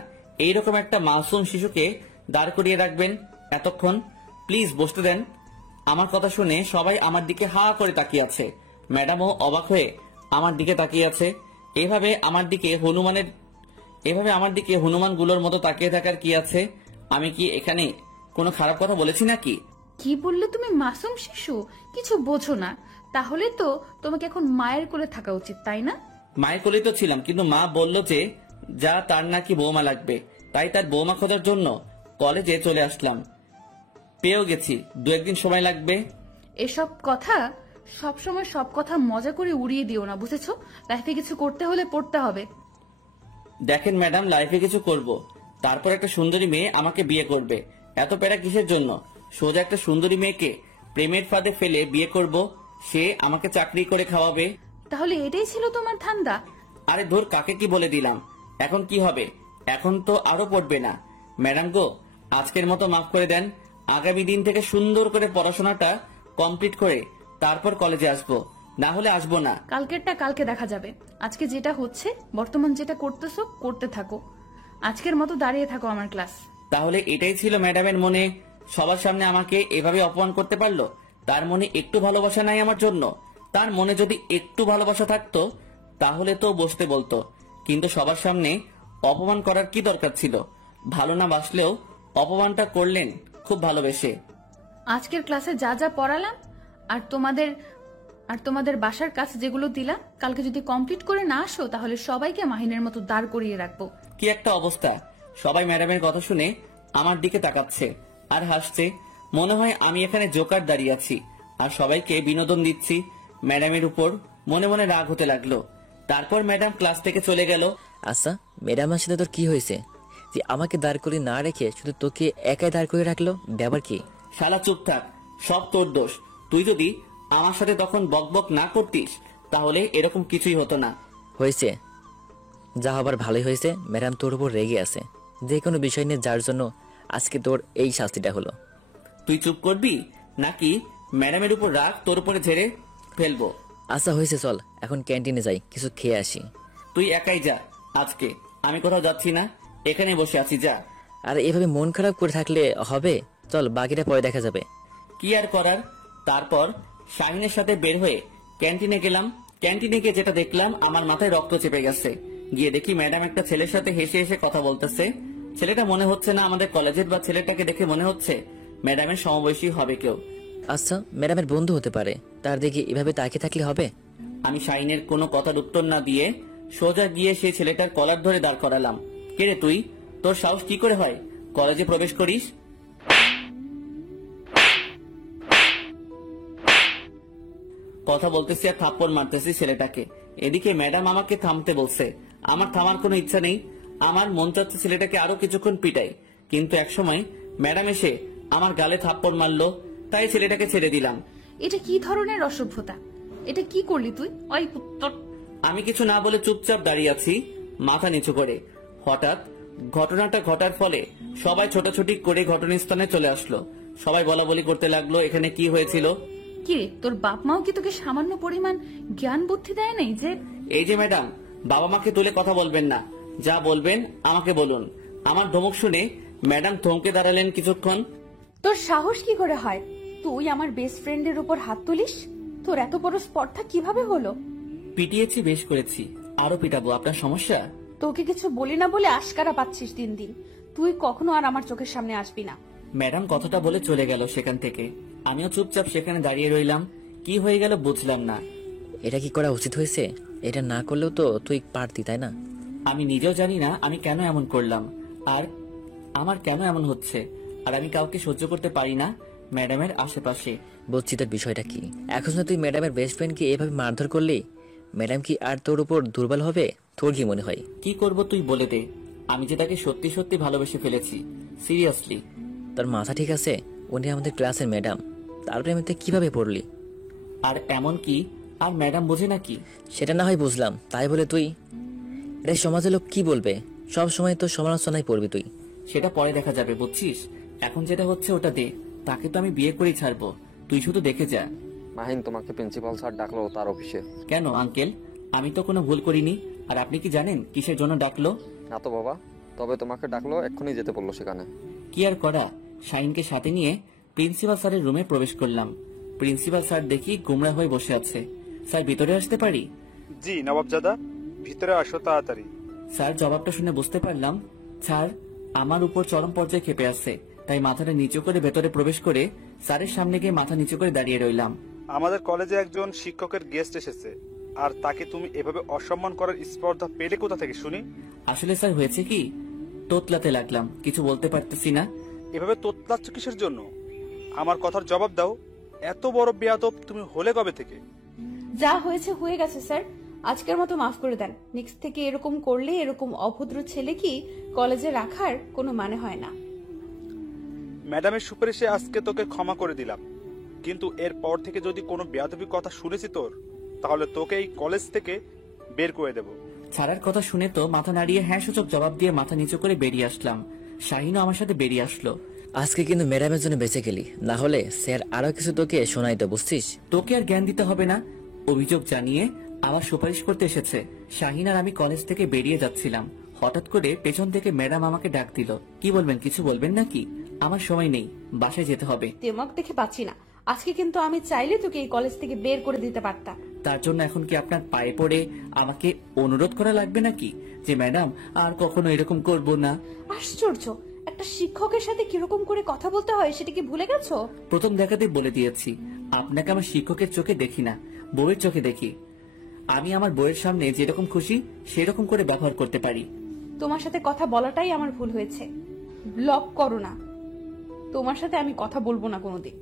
এইরকম একটা মাসুম শিশুকে দাঁড় করিয়ে রাখবেন এতক্ষণ? প্লিজ বসতে দেন। আমার কথা শুনে সবাই আমার দিকে হা করে তাকিয়ে আছে। ম্যাডামও অবাক হয়ে আমার দিকে তাকিয়ে আছে। এভাবে আমার দিকে হনুমানগুলোর মতো তাকিয়ে থাকার কি আছে? আমি কি এখানে কোনো খারাপ কথা বলেছি নাকি? কি বললে তুমি? মাসুম শিশু? কিছু বোঝো না। তাহলে তো তোমাকে এখন মায়ের কোলে থাকা উচিত, তাই না? মায়ের কোলেই তো ছিলাম, কিন্তু মা বলল যে যা তার নাকি বৌমা লাগবে, তাই তার বৌমা খোঁজার জন্য কলেজে চলে আসলাম। পেয়েও গেছি, 2-1 দিন সময় লাগবে। এসব কথা সবসময় সব কথা মজা করে উড়িয়ে দিও না, বুঝেছো? লাইফে কিছু করতে হলে পড়তে হবে। দেখেন ম্যাডাম, লাইফে কিছু করব, তারপর একটা সুন্দরী মেয়ে আমাকে বিয়ে করবে। এত প্যারা কিসের জন্য? সোজা একটা সুন্দরী মেয়েকে প্রেমের ফাঁদে ফেলে বিয়ে করব, সে আমাকে চাকরি করে খাওয়াবে। তাহলে এটাই ছিল তোমার ধান্দা? আরে ধর, কাকে কি বলে দিলাম। এখন কি হবে? এখন তো আরো পড়বে না। ম্যাডাম গো, আজকের মতো মাফ করে দেন। আগামী দিন থেকে সুন্দর করে পড়াশোনাটা কমপ্লিট করে তারপর কলেজে আসবো, না হলে আসবো না। কালকেরটা কালকে দেখা যাবে। আজকে যেটা হচ্ছে, বর্তমান যেটা করতেছো করতে থাকো। আজকের মতো দাঁড়িয়ে থাকো আমার ক্লাস। তাহলে এটাই ছিল ম্যাডামের মনে? সবার সামনে আমাকে এভাবে অপমান করতে পারলো? তার মনে একটু ভালোবাসা নাই আমার জন্য? তার মনে যদি একটু ভালোবাসা থাকতো তাহলে তো বসতে বলতো, কিন্তু সবার সামনে অপমান করার কি দরকার ছিল? ভালো না বাসলেও অপমানটা করলেন খুব ভালোবেসে। আজকের ক্লাসে যা যা পড়ালাম আর তোমাদের বাসার কাজ যেগুলো দিলাম, কালকে যদি কমপ্লিট করে না আসো তাহলে সবাইকে মাহিনের মতো দাঁড় করিয়ে রাখবো। কি একটা অবস্থা! সবাই ম্যাডামের কথা শুনে আমার দিকে তাকাচ্ছে আর হাসছে। মনে হয় আমি এখানে জোকার দাঁড়িয়ে আছি আর সবাইকে বিনোদন দিচ্ছি। ম্যাডামের উপর মনে মনে রাগ হতে লাগলো। তারপর ম্যাডাম ক্লাস থেকে চলে গেল। আচ্ছা, ম্যাডামের সাথে তোর কি হয়েছে যে আমাকে দাঁড় করে না রেখে শুধু তোকে একাই দাঁড় করে রাখলো? ব্যাপার কি? শালা চুপ থাক, সব তোর দোষ। তুই যদি আমার সাথে তখন বকবক না করতিস তাহলে এরকম কিছুই হতো না। হয়েছে, যা হবার ভালোই হয়েছে। ম্যাডাম তোর উপর রেগে আছে যে কোনো বিষয় নিয়ে, যার জন্য আজকে তোর এই শাস্তিটা হলো। তুই চুপ করবি নাকি ম্যাডামের উপর রাগ তোর উপরে ঝেড়ে ফেলবো? আচ্ছা হয়েছে, চল এখন ক্যান্টিনে যাই, কিছু খেয়ে আসি। তুই একাই যা, আজকে আমি কোথাও যাচ্ছি না, এখানে বসে আছি, যা। আর এভাবে মন খারাপ করে থাকলে হবে? চল, বাকিটা পরে দেখা যাবে। কি আর করার। তারপর শাহিনের সাথে বের হয়ে ক্যান্টিনে গেলাম। ক্যান্টিনে গিয়ে যেটা দেখলাম, আমার মাথায় রক্ত চেপে গেছে। গিয়ে দেখি ম্যাডাম একটা ছেলের সাথে হেসে হেসে কথা বলতেছে। ছেলেটা মনে হচ্ছে না আমাদের কলেজের, বা ছেলেটাকে দেখে মনে হচ্ছে ম্যাডামের সমবয়সী হবে কেউ। আচ্ছা, ম্যাডামের বন্ধু হতে পারে, তার দিকে এভাবে তাকিয়ে থাকলে হবে? আমি শাহিনের কোনো কথার উত্তর না দিয়ে সোজা গিয়ে সেই ছেলেটার কলার ধরে দাঁড় করালাম। কে রে তুই? তোর সাহস কি করে হয় কলেজে প্রবেশ করিস? কথা বলতেছি আর থাপ্পড় মারতেছি ছেলেটাকে। এদিকে ম্যাডাম আমাকে থামতে বলছে। আমার থামার কোনো ইচ্ছা নেই। আমার মন চাচ্ছে ছেলেটাকে আরো কিছুক্ষণ পিটাই, কিন্তু একসময় ম্যাডাম এসে আমার গালে থাপ্পড় মারলো, তাই ছেলেটাকে ছেড়ে দিলাম। এটা কি ধরনের অসভ্যতা? এটা কি করলি তুই? ওই পুত্তর! আমি কিছু না বলে চুপচাপ দাঁড়িয়ে আছি মাথা নিচু করে। হঠাৎ ঘটনাটা ঘটার ফলে সবাই ছোটাছুটি করে ঘটনাস্থানে চলে আসলো। সবাই বলা বলি করতে লাগলো এখানে কি হয়েছিল। কি রে, তোর বাপ মাও কি তোকে সামান্য পরিমাণ জ্ঞান বুদ্ধি দেয় নাই যে? এই যে ম্যাডাম, বাবা মাকে তুলে কথা বলবেন না, যা বলবেন আমাকে বলুন। আমার ধমক শুনে ম্যাডাম থমকে দাঁড়ালেন কিছুক্ষণ। তোর সাহস কি করে হয় তুই আমার বেস্ট ফ্রেন্ডের উপর হাত তুলিস? তোর এত বড় স্পর্ধা কিভাবে হলো? পিটিয়েছি, বেশ করেছি, আরো পিটাবো, আপনার সমস্যা? তোকে কিছু বলি না বলে আশকারা পাচ্ছিস দিন দিন। তুই কখনো আর আমার চোখের সামনে আসবি না। ম্যাডাম কথাটা বলে চলে গেল সেখান থেকে। আমিও চুপচাপ সেখানে দাঁড়িয়ে রইলাম। কি হয়ে গেল বুঝলাম না। এটা কি করা উচিত হয়েছে? এটা না করলেও তো তুই পারতি, তাই না? আমি নিজেও জানি না আমি কেন এমন করলাম, আর আমার কেন এমন হচ্ছে। আর আমি কাউকে সহ্য করতে পারি না ম্যাডামের আশেপাশে। বুঝছি তোর বিষয়টা কি। এখন যদি তুই ম্যাডামের বেস্ট ফ্রেন্ডকে এভাবে মারধর করলি, ম্যাডাম কি আর তোর উপর দুর্বল হবে? তোর কি মনে হয়? কি করব তুই বলে দে। আমি যে তাকে সত্যি সত্যি ভালোবেসে ফেলেছি, সিরিয়াসলি। তোর মাথা ঠিক আছে? উনি আমাদের ক্লাসের ম্যাডাম, তার প্রেমেতে কিভাবে পড়লি? আর এমন কি আর ম্যাডাম বোঝে নাকি? সেটা না হয় বুঝলাম, তাই বলে তুই এটা সমাজের লোক কি বলবে? সব সময় তো সমালোচনায় পড়বি তুই। সেটা পরে দেখা যাবে, বুঝছিস? এখন যেটা হচ্ছে ওটা দে। তাকে তো আমি বিয়ে করেই ছাড়বো, তুই শুধু দেখে যা। মাহিন, তোমাকে প্রিন্সিপাল স্যার ডাকলো তার অফিসে। কেন আঙ্কেল? আমি তো কোনো ভুল করিনি। আর আপনি কি জানেন কিসের জন্য ডাকলো? না তো বাবা, তবে তোমাকে ডাকলো, এক্ষুনি যেতে বললো সেখানে। কি আর করা, শাহিনকে সাথে নিয়ে প্রিন্সিপাল স্যারের রুমে প্রবেশ করলাম। প্রিন্সিপাল স্যার দেখি গুমরা হয়ে বসে আছে। স্যার, ভিতরে আসতে পারি? জি নবাবজাদা, ভিতরে আসো তাড়াতাড়ি। স্যার, জবাবটা শুনে বুঝতে পারলাম স্যার আমার উপর চরম পর্যায়ে ক্ষেপে আছে। তাই মাথাটা নিচু করে ভেতরে প্রবেশ করে স্যারের সামনে গিয়ে মাথা নিচু করে দাঁড়িয়ে রইলাম। আমাদের কলেজে একজন শিক্ষকের গেস্ট এসেছে, আর তাকে তুমি এভাবে অসম্মান করার স্পর্ধা পেলে কোথা থেকে শুনি? আসলে স্যার হয়েছে কি, তোতলাতে লাগলাম, কিছু বলতে পারতেছি না। এভাবে তোতলাচ্ছ কিসের জন্য? আমার কথার জবাব দাও। এত বড় বেয়াদব তুমি হলে কবে থেকে? যা হয়েছে হয়ে গেছে স্যার, আজকের মতো মাফ করে দেন। নেক্সট থেকে এরকম করলে এরকম অভদ্র ছেলে কি কলেজে রাখার কোনো মানে হয় না। ম্যাডামের সুপারিশে আজকে তোকে ক্ষমা করে দিলাম, কিন্তু এরপর থেকে যদি কোনো বেয়াদবি কথা শুনেছি তোর, তাহলে তোকে এই কলেজ থেকে বের করে দেব। ছাড়ার কথা শুনে তো মাথা নাড়িয়ে হ্যাঁ সূচক জবাব দিয়ে মাথা নিচু করে বেরিয়ে আসলাম। শাহিনও আমার সাথে বেরিয়ে আসলো। আজকে কিন্তু ম্যাডামের জন্য বেঁচে গেলি, না হলে স্যার আরো কিছু তোকে শোনাইতো, বুঝছিস? তোকে আর জ্ঞান দিতে হবে না। অভিযোগ জানিয়ে আমার সুপারিশ করতে এসেছে। শাহিন আর আমি কলেজ থেকে বেরিয়ে যাচ্ছিলাম, হঠাৎ করে পেছন থেকে ম্যাডাম আমাকে ডাক দিল। কি বলবেন? কিছু বলবেন নাকি? আমার সময় নেই, বাসায় যেতে হবে। তেমক দেখে পাচ্ছি না, আজকে কিন্তু আমি চাইলে তোকে এই কলেজ থেকে বের করে দিতে পারতাম। তার জন্য এখন কি আপনার পায়ে পড়ে আমাকে অনুরোধ করা লাগবে নাকি যে ম্যাডাম আর কখনো এরকম করব না? আশ্চর্য, একটা শিক্ষকের সাথে কিরকম করে কথা বলতে হয় সেটা কি ভুলে গেছো? প্রথম দেখাতেই বলে দিয়েছি, আপনাকে আমার শিক্ষকের চোখে দেখি না, বউয়ের চোখে দেখি। আমি আমার বউয়ের সামনে যেরকম খুশি সেরকম করে ব্যবহার করতে পারি। তোমার সাথে কথা বলাটাই আমার ভুল হয়েছে। ব্লক করো না, তোমার সাথে আমি কথা বলবো না কোনোদিন।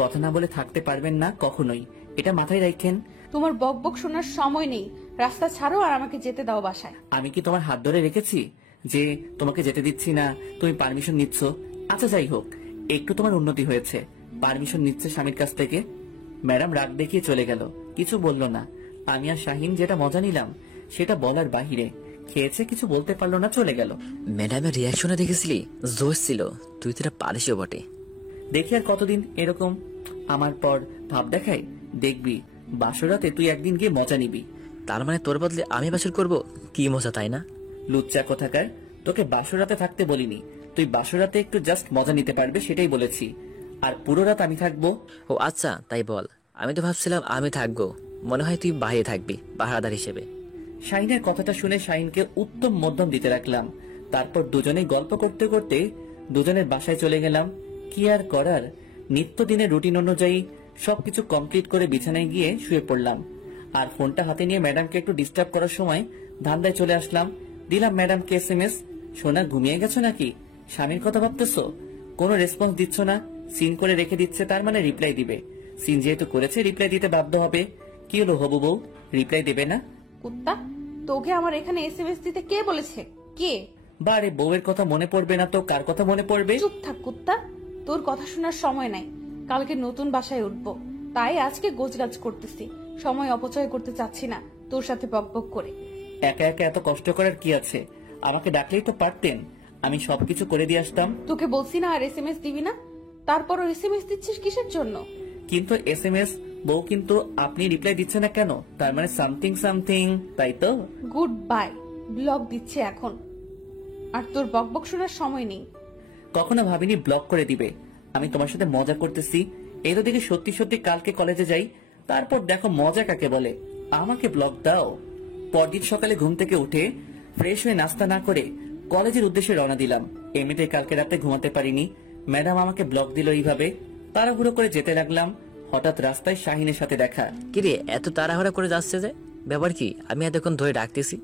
কথা না বলে থাকতে পারবেন না কখনোই, এটা মাথায় রাখেন। তোমার বকবক শোনার সময় নেই, রাস্তা ছাড়ো আর আমাকে যেতে দাও বাসায়। আমি কি তোমার হাত ধরে রেখেছি যে তোমাকে যেতে দিচ্ছি না, তুমি পারমিশন নিচ্ছ? আচ্ছা যাই হোক, একটু তোমার উন্নতি হয়েছে, পারমিশন নিচ্ছে স্বামীর কাছ থেকে। ম্যাডাম রাগ দেখিয়ে চলে গেল, কিছু বললো না। আমি আর শাহিন যেটা মজা নিলাম সেটা বলার বাহিরে। খেয়েছে, কিছু বলতে পারলো না, চলে গেল। ম্যাডামের রিয়াকশনে দেখেছিলি? জোশ ছিল, তুই তো এটা পারিসও বটে। দেখি আর কতদিন এরকম আমার পর ভাব দেখাই। দেখবি বাসরাতে তুই একদিন গিয়ে মজা নিবি। তার মানে তোর বদলে আমি বাসর করব? কি মজা, তাই না? লুচ্চা কোথাকার, তোকে বাসরাতে থাকতে বলিনি। তুই বাসরাতে একটু জাস্ট মজা নিতে পারবে সেটাই বলেছি, আর পুরো রাত আমি থাকবো। ও আচ্ছা, তাই বল। আমি তো ভাবছিলাম আমি থাকবো, মনে হয় তুই বাইরে থাকবি পাহারাদার হিসেবে। শাহিনের কথাটা শুনে শাহিনকে উত্তম মধ্যম দিতে রাখলাম। তারপর দুজনে গল্প করতে করতে দুজনের বাসায় চলে গেলাম। কি আর করার, নিত্যদিনের রুটিন অনুযায়ী সবকিছু কমপ্লিট করে বিছানায় গিয়ে শুয়ে পড়লাম। আর ফোনটা হাতে নিয়ে ম্যাডামকে একটু ডিস্টার্ব করার সময় ধান্দায় চলে আসলাম। দিলাম ম্যাডামকে SMS। সোনা, ঘুমিয়ে গেছো নাকি? স্বামীর কথা ভাবতেছো? কোনো রেসপন্স দিচ্ছ না, সিন করে রেখে দিচ্ছে, তার মানে রিপ্লাই দিবে। সিন যেহেতু করেছে রিপ্লাই দিতে বাধ্য হবে। কি হলো হবু বউ, রিপ্লাই দেবে না? কুত্তা, তোকে আমার এখানে SMS দিতে কে বলেছে? কে? বারে, বউয়ের কথা মনে পড়বে না তো কার কথা মনে পড়বে? চুপ থাক কুত্তা, তোর কথা শোনার সময় নাই। কালকে নতুন বাসায় উঠবো, তাই আজকে গোছগাছ করতেছি। সময় অপচয় করতে চাচ্ছি না তোর সাথে বকবক করে। একা একা এত কষ্ট করার কি আছে? আমাকে ডাকলেই তো পারতেন, আমি সবকিছু করে দিয়ে আসতাম। তোকে বলছি না আর SMS দিবি না, তারপরও SMS দিচ্ছিস কিসের জন্য? কিন্তু SMS বউ, কিন্তু আপনি রিপ্লাই দিচ্ছে না কেন? তার মানে সামথিং সামথিং, তাই তো? গুড বাই, ব্লক দিচ্ছে এখন, আর তোর বকবক শোনার সময় নেই। কখনো ভাবিনি ব্লক করে দিবে। আমি তোমার সাথে মজা করতেছি, এই তো দেখি সত্যি সত্যি কালকে কলেজে যাই, তারপর দেখো মজা কাকে বলে। আমাকে ব্লক দাও। পরদিন সকালে ঘুম থেকে উঠে ফ্রেশ হয়ে নাস্তা না করে কলেজের উদ্দেশ্যে রওনা দিলাম। এমনিতে কালকে রাতে ঘুমাতে পারিনি, ম্যাডাম আমাকে ব্লক দিল এইভাবে। তাড়াহুড়ো করে যেতে লাগলাম, হঠাৎ রাস্তায় শাহিনের সাথে দেখা। কিরে, এত তাড়াহুড়া করে যাচ্ছে যে? ব্যাপার কি? আমি এতক্ষণ ধরে ডাকতেছি।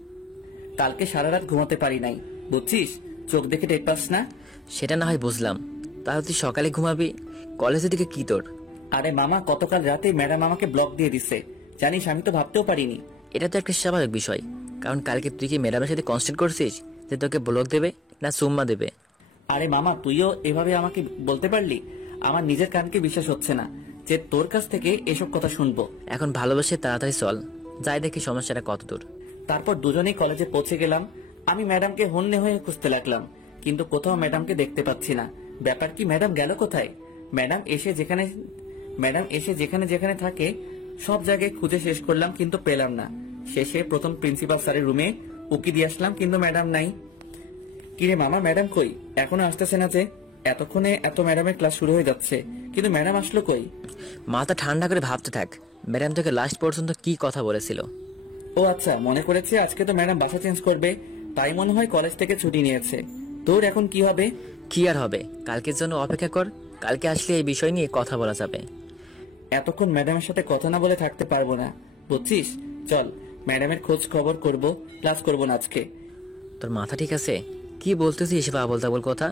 কালকে সারা রাত ঘুমাতে পারি নাই, বুঝছিস? চোখ দেখে টের পাস না? সেটা না হয় বুঝলাম, তাহলে তুই সকালে ঘুমাবি, কলেজের দিকে কি তোর? আরে মামা, গতকাল রাতে ম্যাডাম আমাকে ব্লক দিয়ে দিছে, জানিস? আমি তো ভাবতেও পারিনি। এটা তো একটা স্বাভাবিক বিষয়, কারণ কালকে তুই কি ম্যাডামের সাথে কনস্ট্যান্ট করছিস যে তোকে ব্লক দেবে না সুম্মা দেবে? আরে মামা, তুইও এভাবে আমাকে বলতে পারলি? আমার নিজের কানকে বিশ্বাস হচ্ছে না যে তোর কাছ থেকে এসব কথা শুনবো। এখন ভালোবাসে তাড়াতাড়ি চল, যাই দেখি সমস্যাটা কত দূর। তারপর দুজনেই কলেজে পৌঁছে গেলাম। আমি ম্যাডামকে হন্যে হয়ে খুঁজতে লাগলাম, কিন্তু কোথাও ম্যাডামকে দেখতে পাচ্ছি না। ব্যাপার কি, ম্যাডাম গেল কোথায়? ম্যাডাম এসে যেখানে যেখানে থাকে সব জায়গায় খুঁজে শেষ করলাম, কিন্তু পেলাম না। শেষে প্রথম প্রিন্সিপাল স্যারের রুমে উকি দিয়ে আসলাম, কিন্তু ম্যাডাম নাই। কিরে মামা, ম্যাডাম কই? এখনো আসতেছে না যে? এতক্ষণে এত ম্যাডামের ক্লাস শুরু হয়ে যাচ্ছে, কিন্তু ম্যাডাম আসলো কই? মাথা ঠান্ডা করে ভাবতে থাক, ম্যাডাম তোকে লাস্ট পর্যন্ত কি কথা বলেছিল। ও আচ্ছা, মনে করেছে আজকে তো ম্যাডাম বাসা চেঞ্জ করবে, তাই মনে হয় কলেজ থেকে ছুটি নিয়েছে। তোর এখন কি হবে? কি আর হবে, কালকের জন্য অপেক্ষা কর, কালকে আসলে এই বিষয় নিয়ে কথা বলা যাবে। এতক্ষণ ম্যাডামের সাথে কথা না বলে থাকতে পারবো না, বুঝছিস? চল, ম্যাডামের খোঁজ খবর করব, ক্লাস করবো না আজকে। তোর মাথা ঠিক আছে? কি বলতেছিস এসব আবল তাবল কথা?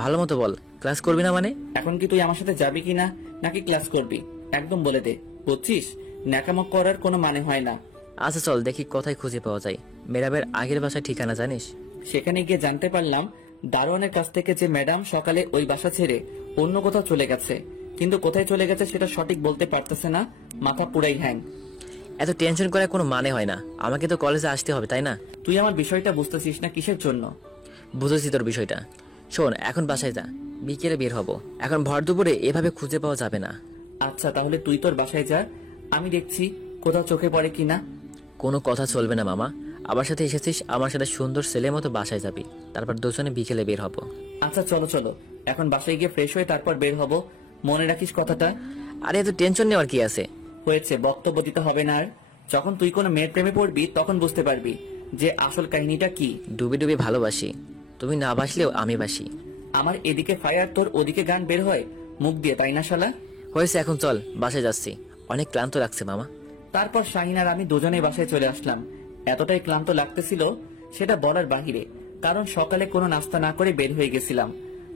ভালো মতো বল, ক্লাস করবি না মানে? এখন কি তুই আমার সাথে যাবি কিনা, নাকি ক্লাস করবি, একদম বলে দে, বুঝছিস? ন্যাকামো করার কোনো মানে হয় না। আচ্ছা চল দেখি কোথায় খুঁজে পাওয়া যায় ম্যাডামের আগের বাসায় ঠিকানা জানিস? সেখানে গিয়ে জানতে পারলাম দারোয়ানের কাছ থেকে যে ম্যাডাম সকালে ওই বাসা ছেড়ে অন্য কোথাও চলে গেছে, কিন্তু কোথায় চলে গেছে সেটা সঠিক বলতে পারতেছে না। মাথা পুরাই হ্যাং। এত টেনশন করার কোনো মানে হয় না, আমাকে তো কলেজে আসতে হবে তাই না? তুই আমার বিষয়টা বুঝতেছিস না কিসের জন্য? বুঝেছি তোর বিষয়টা। শোন, এখন বাসায় যা, বিকেলে বের হব। এখন ভর দুপুরে এভাবে খুঁজে পাওয়া যাবে না। আচ্ছা তাহলে তুই তোর বাসায় যা, আমি দেখছি কোথাও চোখে পড়ে কিনা। কোনো কথা চলবে না মামা, আমার সাথে এসেছিস, আমার সাথে সুন্দর ছেলের মতো বাসায় যাবি, তারপর দুজনে বিকেলে বের হব। আচ্ছা চলো চলো, এখন বাসায় গিয়ে ফ্রেশ হয়ে তারপর বের হব, মনে রাখিস কথাটা। আরে এত টেনশন নেওয়ার কি আছে? হয়েছে, বক্তব্য দিতে হবে না আর। যখন তুই কোনো মেয়ের প্রেমে পড়বি তখন বুঝতে পারবি যে আসল কাহিনীটা কি। ডুবে ডুবে ভালোবাসি, তুমি না বাসলেও আমি বাসি। আমার এদিকে ফায়ার, তোর ওদিকে গান বের হয় মুখ দিয়ে, তাই না শালা? হয়েছে, এখন চল, বাসায় যাচ্ছি, অনেক ক্লান্ত লাগছে মামা। তারপর শাহিন আর আমি দুজনেই বাসায় চলে আসলাম। এতটাই ক্লান্ত লাগতেছিল সেটা বলার বাহিরে, কারণ সকালে কোনো নাস্তা না করে বের হয়ে গেছিলাম।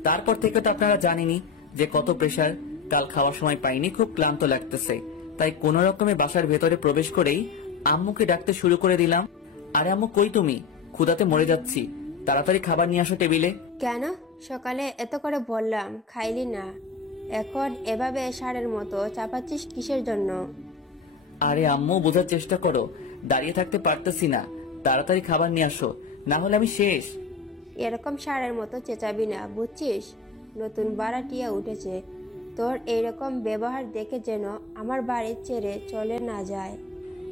তারপর থেকে তো আপনারা জানেনই যে কত প্রেসার। কাল খাওয়ার সময় পাইনি, খুব ক্লান্ত লাগতেছে, তাই কোনো রকমে বাসার ভেতরে প্রবেশ করেই আম্মুকে ডাকতে শুরু করে দিলাম। আরে আম্মু কই তুমি? ক্ষুধাতে মরে যাচ্ছি, তাড়াতাড়ি খাবার নিয়ে আসো টেবিলে। কেন সকালে এত করে বললাম খাইলি না, এখন এভাবে ষাঁড়ের মতো চাপাচ্ছিস কিসের জন্য? আরে আম্মু বোঝার চেষ্টা করো, দাঁড়িয়ে থাকতে পারতেছি না, তাড়াতাড়ি খাবার নিয়ে আসো, না হলে আমি শেষ। এরকম ষাঁড়ের মতো চেঁচাবি না, বুঝছিস? নতুন ভাড়াটিয়া উঠেছে, তোর এইরকম ব্যবহার দেখে যেন আমার বাড়ি ছেড়ে চলে না যায়।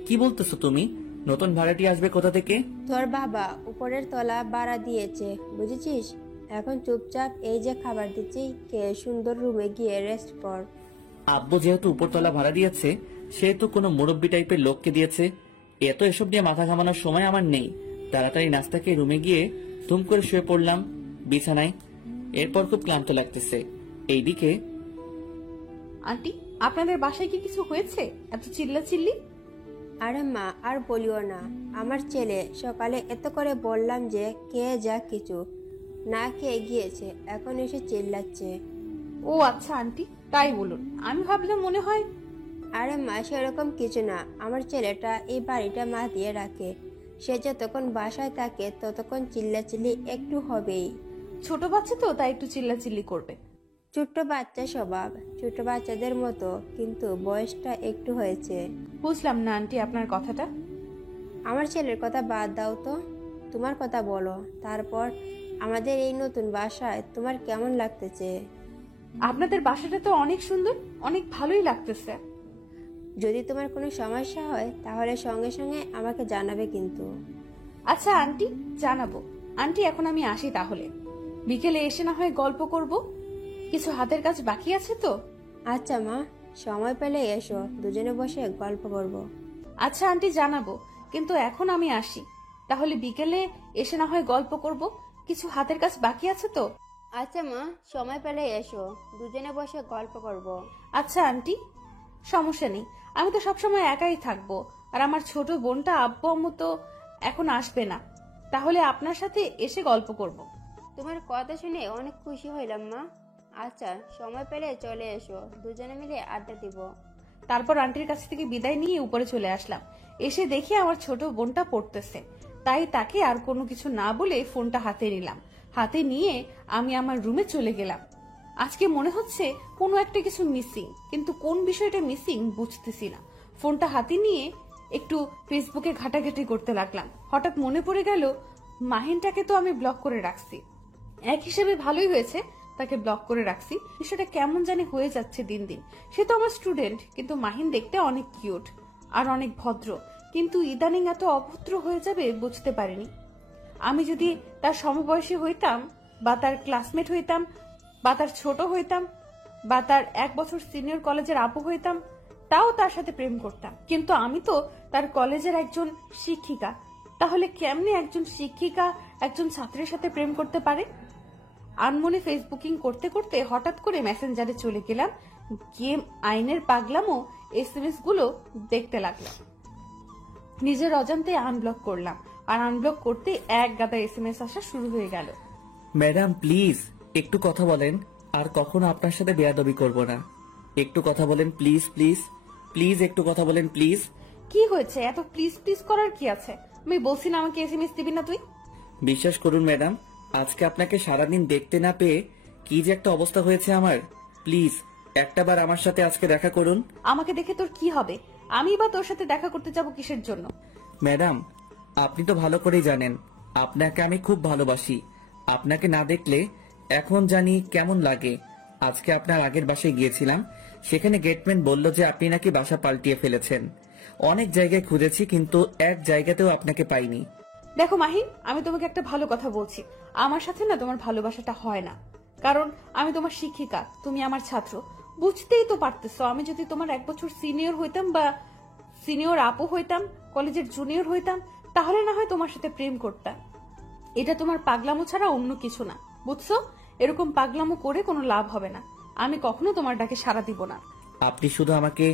কি বলতেছো তুমি? নতুন ভাড়াটি আসবে কোথা থেকে? তোর বাবা উপরের তলা ভাড়া দিয়েছে, বুঝেছিস? এখন চুপচাপ এই যে খাবার দিচ্ছি, কে সুন্দর রুমে গিয়ে রেস্ট কর। আব্বু যেহেতু উপরতলা ভাড়া দিয়েছে, সেহেতু কোনো মুরব্বী টাইপের লোককে দিয়েছে। এত এসব নিয়ে মাথা ঘামানোর সময় আমার নেই। তাড়াতাড়ি নাস্তা খেয়ে রুমে গিয়ে তুম করে শুয়ে পড়লাম বিছানায়। এরপর খুব ক্লান্ত লাগতেছে। এইদিকে আন্টি, আপনাদের বাসায় কি কিছু হয়েছে? এত চিল্লাচিল্লি। আরে মা আর বলিও না, আমার ছেলে সকালে এত করে বললাম যে কে যা কিছু না খেয়ে গিয়েছে, এখন এসে চিল্লাচ্ছে। ও আচ্ছা আন্টি, তাই বলুন, আমি ভাবলাম মনে হয়। আরে মা সেরকম কিছু না, আমার ছেলেটা এই বাড়িটা মা দিয়ে রাখে, সে যতক্ষণ বাসায় থাকে ততক্ষণ চিল্লাচিল্লি একটু হবেই। ছোট বাচ্চা তো, তাই একটু চিল্লাচিল্লি করবে। ছোট্ট বাচ্চা স্বভাব, ছোট বাচ্চাদের মতো, কিন্তু বয়সটা একটু হয়েছে। বুঝলাম না আন্টি আপনার কথাটা। আমার ছেলের কথা বাদ দাও তো, তোমার কথা বলো। তারপর আমাদের এই নতুন বাসায় তোমার কেমন লাগতেছে? আপনাদের বাসাটা তো অনেক সুন্দর, অনেক ভালোই লাগতেছে। যদি তোমার কোনো সমস্যা হয় তাহলে সঙ্গে সঙ্গে আমাকে জানাবে কিন্তু। আচ্ছা আন্টি, জানাবো। আন্টি এখন আমি আসি তাহলে, বিকেলে এসে না হয় গল্প করব, কিছু হাতের কাজ বাকি আছে তো। আচ্ছা মা, সময় পেলে এসো, দুজনে বসে গল্প করব। আচ্ছা আন্টি, জানাবো, কিন্তু এখন আমি আসি তাহলে, বিকেলে এসে না হয় গল্প করব, কিছু হাতের কাজ বাকি আছে তো। আচ্ছা মা, সময় পেলে এসো, দুজনে বসে গল্প করব। আচ্ছা আন্টি, সমস্যা নেই, আমি তো সবসময় একাই থাকবো, আর আমার ছোট বোনটা আব্বু আম্মু তো এখন আসবে না, তাহলে আপনার সাথে এসে গল্প করব। তোমার কথা শুনে অনেক খুশি হইলাম মা। আচ্ছা সময় পেলে চলে এসো, দুজনে মিলে আড্ডা দিব। তারপর আন্টির কাছ থেকে বিদায় নিয়ে উপরে চলে আসলাম। এসে দেখি আমার ছোট বোনটা পড়তেছে, তাই তাকে আর কোনো কিছু না বলে ফোনটা হাতে নিলাম। হাতে নিয়ে আমি আমার রুমে চলে গেলাম। আজকে মনে হচ্ছে কোনো একটা কিছু মিসিং, কিন্তু কোন বিষয়টা মিসিং বুঝতেছি না। ফোনটা হাতে নিয়ে একটু ফেসবুকে ঘাটাঘাটি করতে লাগলাম। হঠাৎ মনে পড়ে গেল মাহিনটাকে তো আমি ব্লক করে রাখছি। এক হিসেবে ভালোই হয়েছে তাকে ব্লক করে রাখছি। বিষয়টা কেমন জানি হয়ে যাচ্ছে দিন দিন। সে তো আমার স্টুডেন্ট, কিন্তু মাহিন দেখতে অনেক কিউট আর অনেক ভদ্র, কিন্তু ইদানিং এত অভদ্র হয়ে যাবে বুঝতে পারিনি। আমি যদি তার সমবয়সী হইতাম, বা তার ক্লাসমেট হইতাম, বা তার ছোট হইতাম, বা তার 1 বছর সিনিয়র কলেজের আপু হইতাম, তাও তার সাথে প্রেম করতাম। কিন্তু আমি তো তার কলেজের একজন শিক্ষিকা। তাহলে কেমনে একজন শিক্ষিকা একজন ছাত্রের সাথে প্রেম করতে পারে? আনমনে ফেসবুকিং করতে করতে হঠাৎ করে মেসেঞ্জারে চলে গেলাম। গেম আইনের পাগলামো SMS গুলো দেখতে লাগলাম। নিজের অজান্তে আনব্লক করলাম, আর আনব্লক করতে এক গাদা SMS আসা শুরু হয়ে গেল। ম্যাডাম প্লিজ একটু কথা বলেন, আর কখনো আপনার সাথে বেয়াদবি করব না। একটু কথা বলেন প্লিজ, প্লিজ প্লিজ একটু কথা বলেন প্লিজ। কি হয়েছে? এত প্লিজ প্লিজ করার কি আছে? আমি বলছি না আমাকে SMS দিবি না তুই। বিশ্বাস করুন ম্যাডাম, আজকে আপনাকে সারাদিন দেখতে না পেয়ে কি যে একটা অবস্থা হয়েছে আমার। প্লিজ একটাবার আমার সাথে আজকে দেখা করুন। আমাকে দেখে তোর কি হবে? আমি বা তোর সাথে দেখা করতে যাব কিসের জন্য? ম্যাডাম আপনি তো ভালো করেই জানেন আপনাকে আমি খুব ভালোবাসি। আপনাকে না দেখলে এখন জানি কেমন লাগে। আজকে আপনার আগের বাসায় গিয়েছিলাম, সেখানে গেটম্যান বলল যে আপনি নাকি বাসা পাল্টিয়ে ফেলেছেন। অনেক জায়গায় খুঁজেছি কিন্তু এক জায়গাতেও আপনাকে পাইনি। দেখো মাহিন, আমি তোমাকে একটা ভালো কথা বলছি। আমার সাথে না তোমার ভালোবাসাটা হয় না, কারণ আমি তোমার শিক্ষিকা, তুমি আমার ছাত্র। বুঝতেই তো পারতেছো, আমি যদি তোমার 1 বছর সিনিয়র হইতাম, বা সিনিয়র আপু হইতাম, কলেজের জুনিয়র হইতাম, তাহলে না হয় তোমার সাথে প্রেম করতাম। এটা তোমার পাগলামো ছাড়া অন্য কিছু না, বুঝছো? এরকম পাগলামো করে কোনো লাভ হবে না। আমি কখনো তোমার ডাকে সাড়া দিব না। আপনি শুধু আমাকে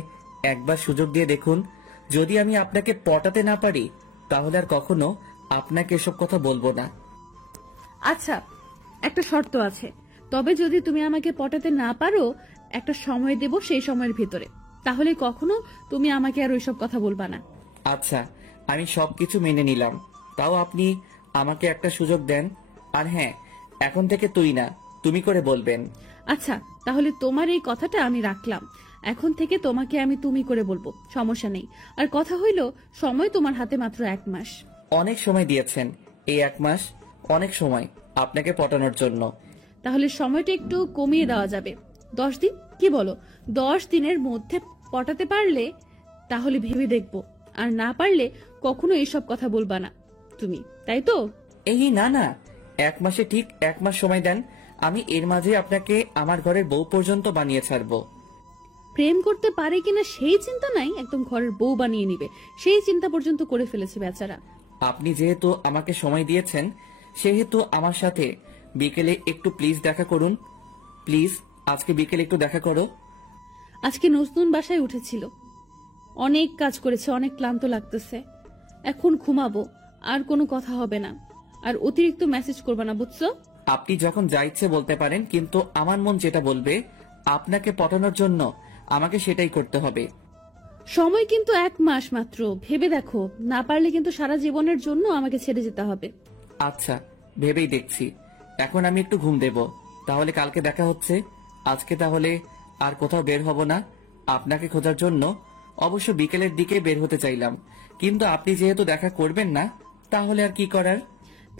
একবার সুযোগ দিয়ে দেখুন, যদি আমি আপনাকে পটাতে না পারি তাহলে আর কখনো আপনাকে এসব কথা বলবো না। আচ্ছা, একটা শর্ত আছে। তবে যদি তুমি আমাকে পটাতে না পারো, একটা সময় দেব, সেই সময়ের ভিতরে, তাহলে কখনো তুমি আমাকে আর ওইসব কথা বলবা না। আচ্ছা আমি সবকিছু মেনে নিলাম, তাও আপনি আমাকে একটা সুযোগ দেন। আর হ্যাঁ, এখন থেকে তুই না তুমি করে বলবেন। আচ্ছা, তাহলে তোমার এই কথাটা আমি রাখলাম। এখন থেকে তোমাকে আমি তুমি করে বলবো, সমস্যা নেই। আর কথা হইল, সময় তোমার হাতে মাত্র 1 মাস। অনেক সময় দিয়েছেন, এই 1 মাস অনেক সময় আপনাকে পটানোর জন্য। তাহলে সময়টা একটু কমিয়ে দেওয়া যাবে, 10 দিন, কি বলো? 10 দিনের মধ্যে পটাতে পারলে তাহলে ভেবে দেখবো, আর না পারলে কখনো এইসব কথা বলবা না তুমি, তাই তো? এই না না, 1 মাসে ঠিক 1 মাস সময় দেন, আমি এর মাঝে আপনাকে আমার ঘরের বউ পর্যন্ত বানিয়ে ছাড়বো। প্রেম করতে পারে কিনা সেই চিন্তা নাই, একদম ঘরের বউ বানিয়ে নিবে সেই চিন্তা পর্যন্ত করে ফেলেছে বেচারা। আপনি যেহেতু আমাকে সময় দিয়েছেন, সেহেতু আমার সাথে বিকেলে একটু প্লিজ দেখা করুন। প্লিজ আজকে বিকেলে একটু দেখা করো। আজকে নতুন বাসায় উঠেছিল, অনেক কাজ করেছে, অনেক ক্লান্ত লাগতেছে। এখন ঘুমাবো, আর কোনো কথা হবে না। আর অতিরিক্ত মেসেজ করবা না, বুঝছো? আপনি যখন যা ইচ্ছে বলতে পারেন, কিন্তু আমার মন যেটা বলবে আপনাকে পটানোর জন্য আমাকে সেটাই করতে হবে। সময় কিন্তু 1 মাস মাত্র, ভেবে দেখো। না পারলে কিন্তু সারা জীবনের জন্য আমাকে ছেড়ে যেতে হবে। আচ্ছা ভেবেই দেখছি। এখন আমি একটু ঘুম দেব, তাহলে কালকে দেখা হচ্ছে। আজকে তাহলে আর কোথাও বের হব না আপনাকে খোঁজার জন্য। অবশ্য বিকেলের দিকে বের হতে চাইলাম, কিন্তু আপনি যেহেতু দেখা করবেন না, তাহলে আর কি করার।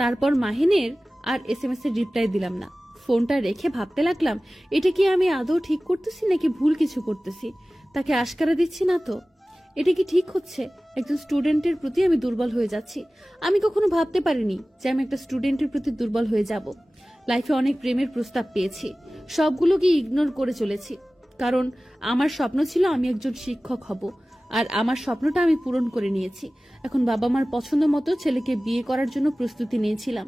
তারপর মাহিনের আর SMS এর রিপ্লাই দিলাম না। ফোনটা রেখে ভাবতে লাগলাম, এটা কি আমি আদৌ ঠিক করতেছি নাকি ভুল কিছু করতেছি? তাকে আশকারা দিচ্ছি না তো? এটা কি ঠিক হচ্ছে? একজন স্টুডেন্টের প্রতি আমি দুর্বল হয়ে যাচ্ছি। আমি কখনো ভাবতে পারিনি যে আমি একটা স্টুডেন্টের প্রতি দুর্বল হয়ে যাব। লাইফে অনেক প্রেমের প্রস্তাব পেয়েছি, সবগুলোকে ইগনোর করে চলেছি, কারণ আমার স্বপ্ন ছিল আমি একজন শিক্ষক হব। আর আমার স্বপ্নটা আমি পূরণ করে নিয়েছি। এখন বাবা মার পছন্দ মতো ছেলেকে বিয়ে করার জন্য প্রস্তুতি নিয়েছিলাম।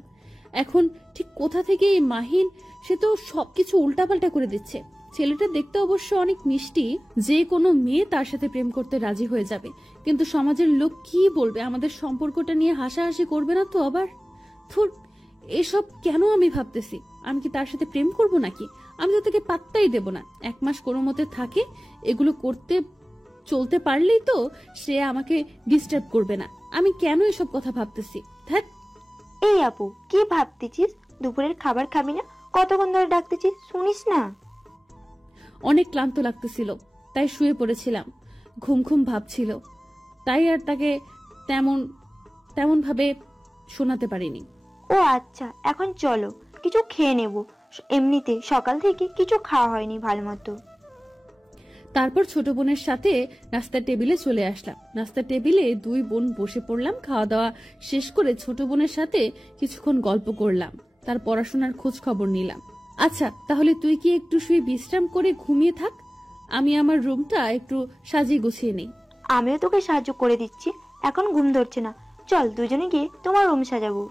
এখন ঠিক কোথা থেকে এই মাহিন, সে তো সবকিছু উল্টাপাল্টা করে দিচ্ছে। ছেলেটা দেখতে অবশ্য অনেক মিষ্টি, যে কোনো মেয়ে তার সাথে প্রেম করতে রাজি হয়ে যাবে, কিন্তু সমাজের লোক কি বলবে? আমাদের সম্পর্কটা নিয়ে হাসাহাসি করবে না তো আবার? থুর, এসব কেন আমি ভাবতেছি? আমি কি তার সাথে প্রেম করব নাকি? আমি তো তাকে পাত্তাই দেব না। 1 মাস কোনো মতে থাকে, এগুলো করতে চলতে পারলেই তো সে আমাকে ডিস্টার্ব করবে না। আমি কেন এসব কথা ভাবতেছি? ধ্যাৎ। এই আপু, কি ভাবতেছিস? দুপুরের খাবার খাবি না? কতক্ষণ ধরে ডাকতেছিস, শুনিস না? অনেক ক্লান্ত লাগতেছিল, তাই শুয়ে পড়েছিলাম। ঘুম ঘুম ভাবছিল, তাই আর তাকে তেমন ভাবে শোনাতে পারিনি। ও আচ্ছা, এখন চলো কিছু খেয়ে নেব। এমনিতে সকাল থেকে কিছু খাওয়া হয়নি ভালো মতো। তারপর ছোট বোনের সাথে নাস্তার টেবিলে চলে আসলাম। নাস্তার টেবিলে দুই বোন বসে পড়লাম। খাওয়া দাওয়া শেষ করে ছোট বোনের সাথে কিছুক্ষণ গল্প করলাম, তার পড়াশোনার খোঁজ খবর নিলাম। আচ্ছা, তাহলে তুই কি একটু শুয়ে বিশ্রাম করে ঘুমিয়ে থাক, আমি আমার রুমটা একটু সাজিয়ে গুছিয়ে নেই। আমিও তোকে সাহায্য করে দিচ্ছি, এখন ঘুম ধরছে না, চল দুজনে গিয়ে তোমার রুম সাজাবো।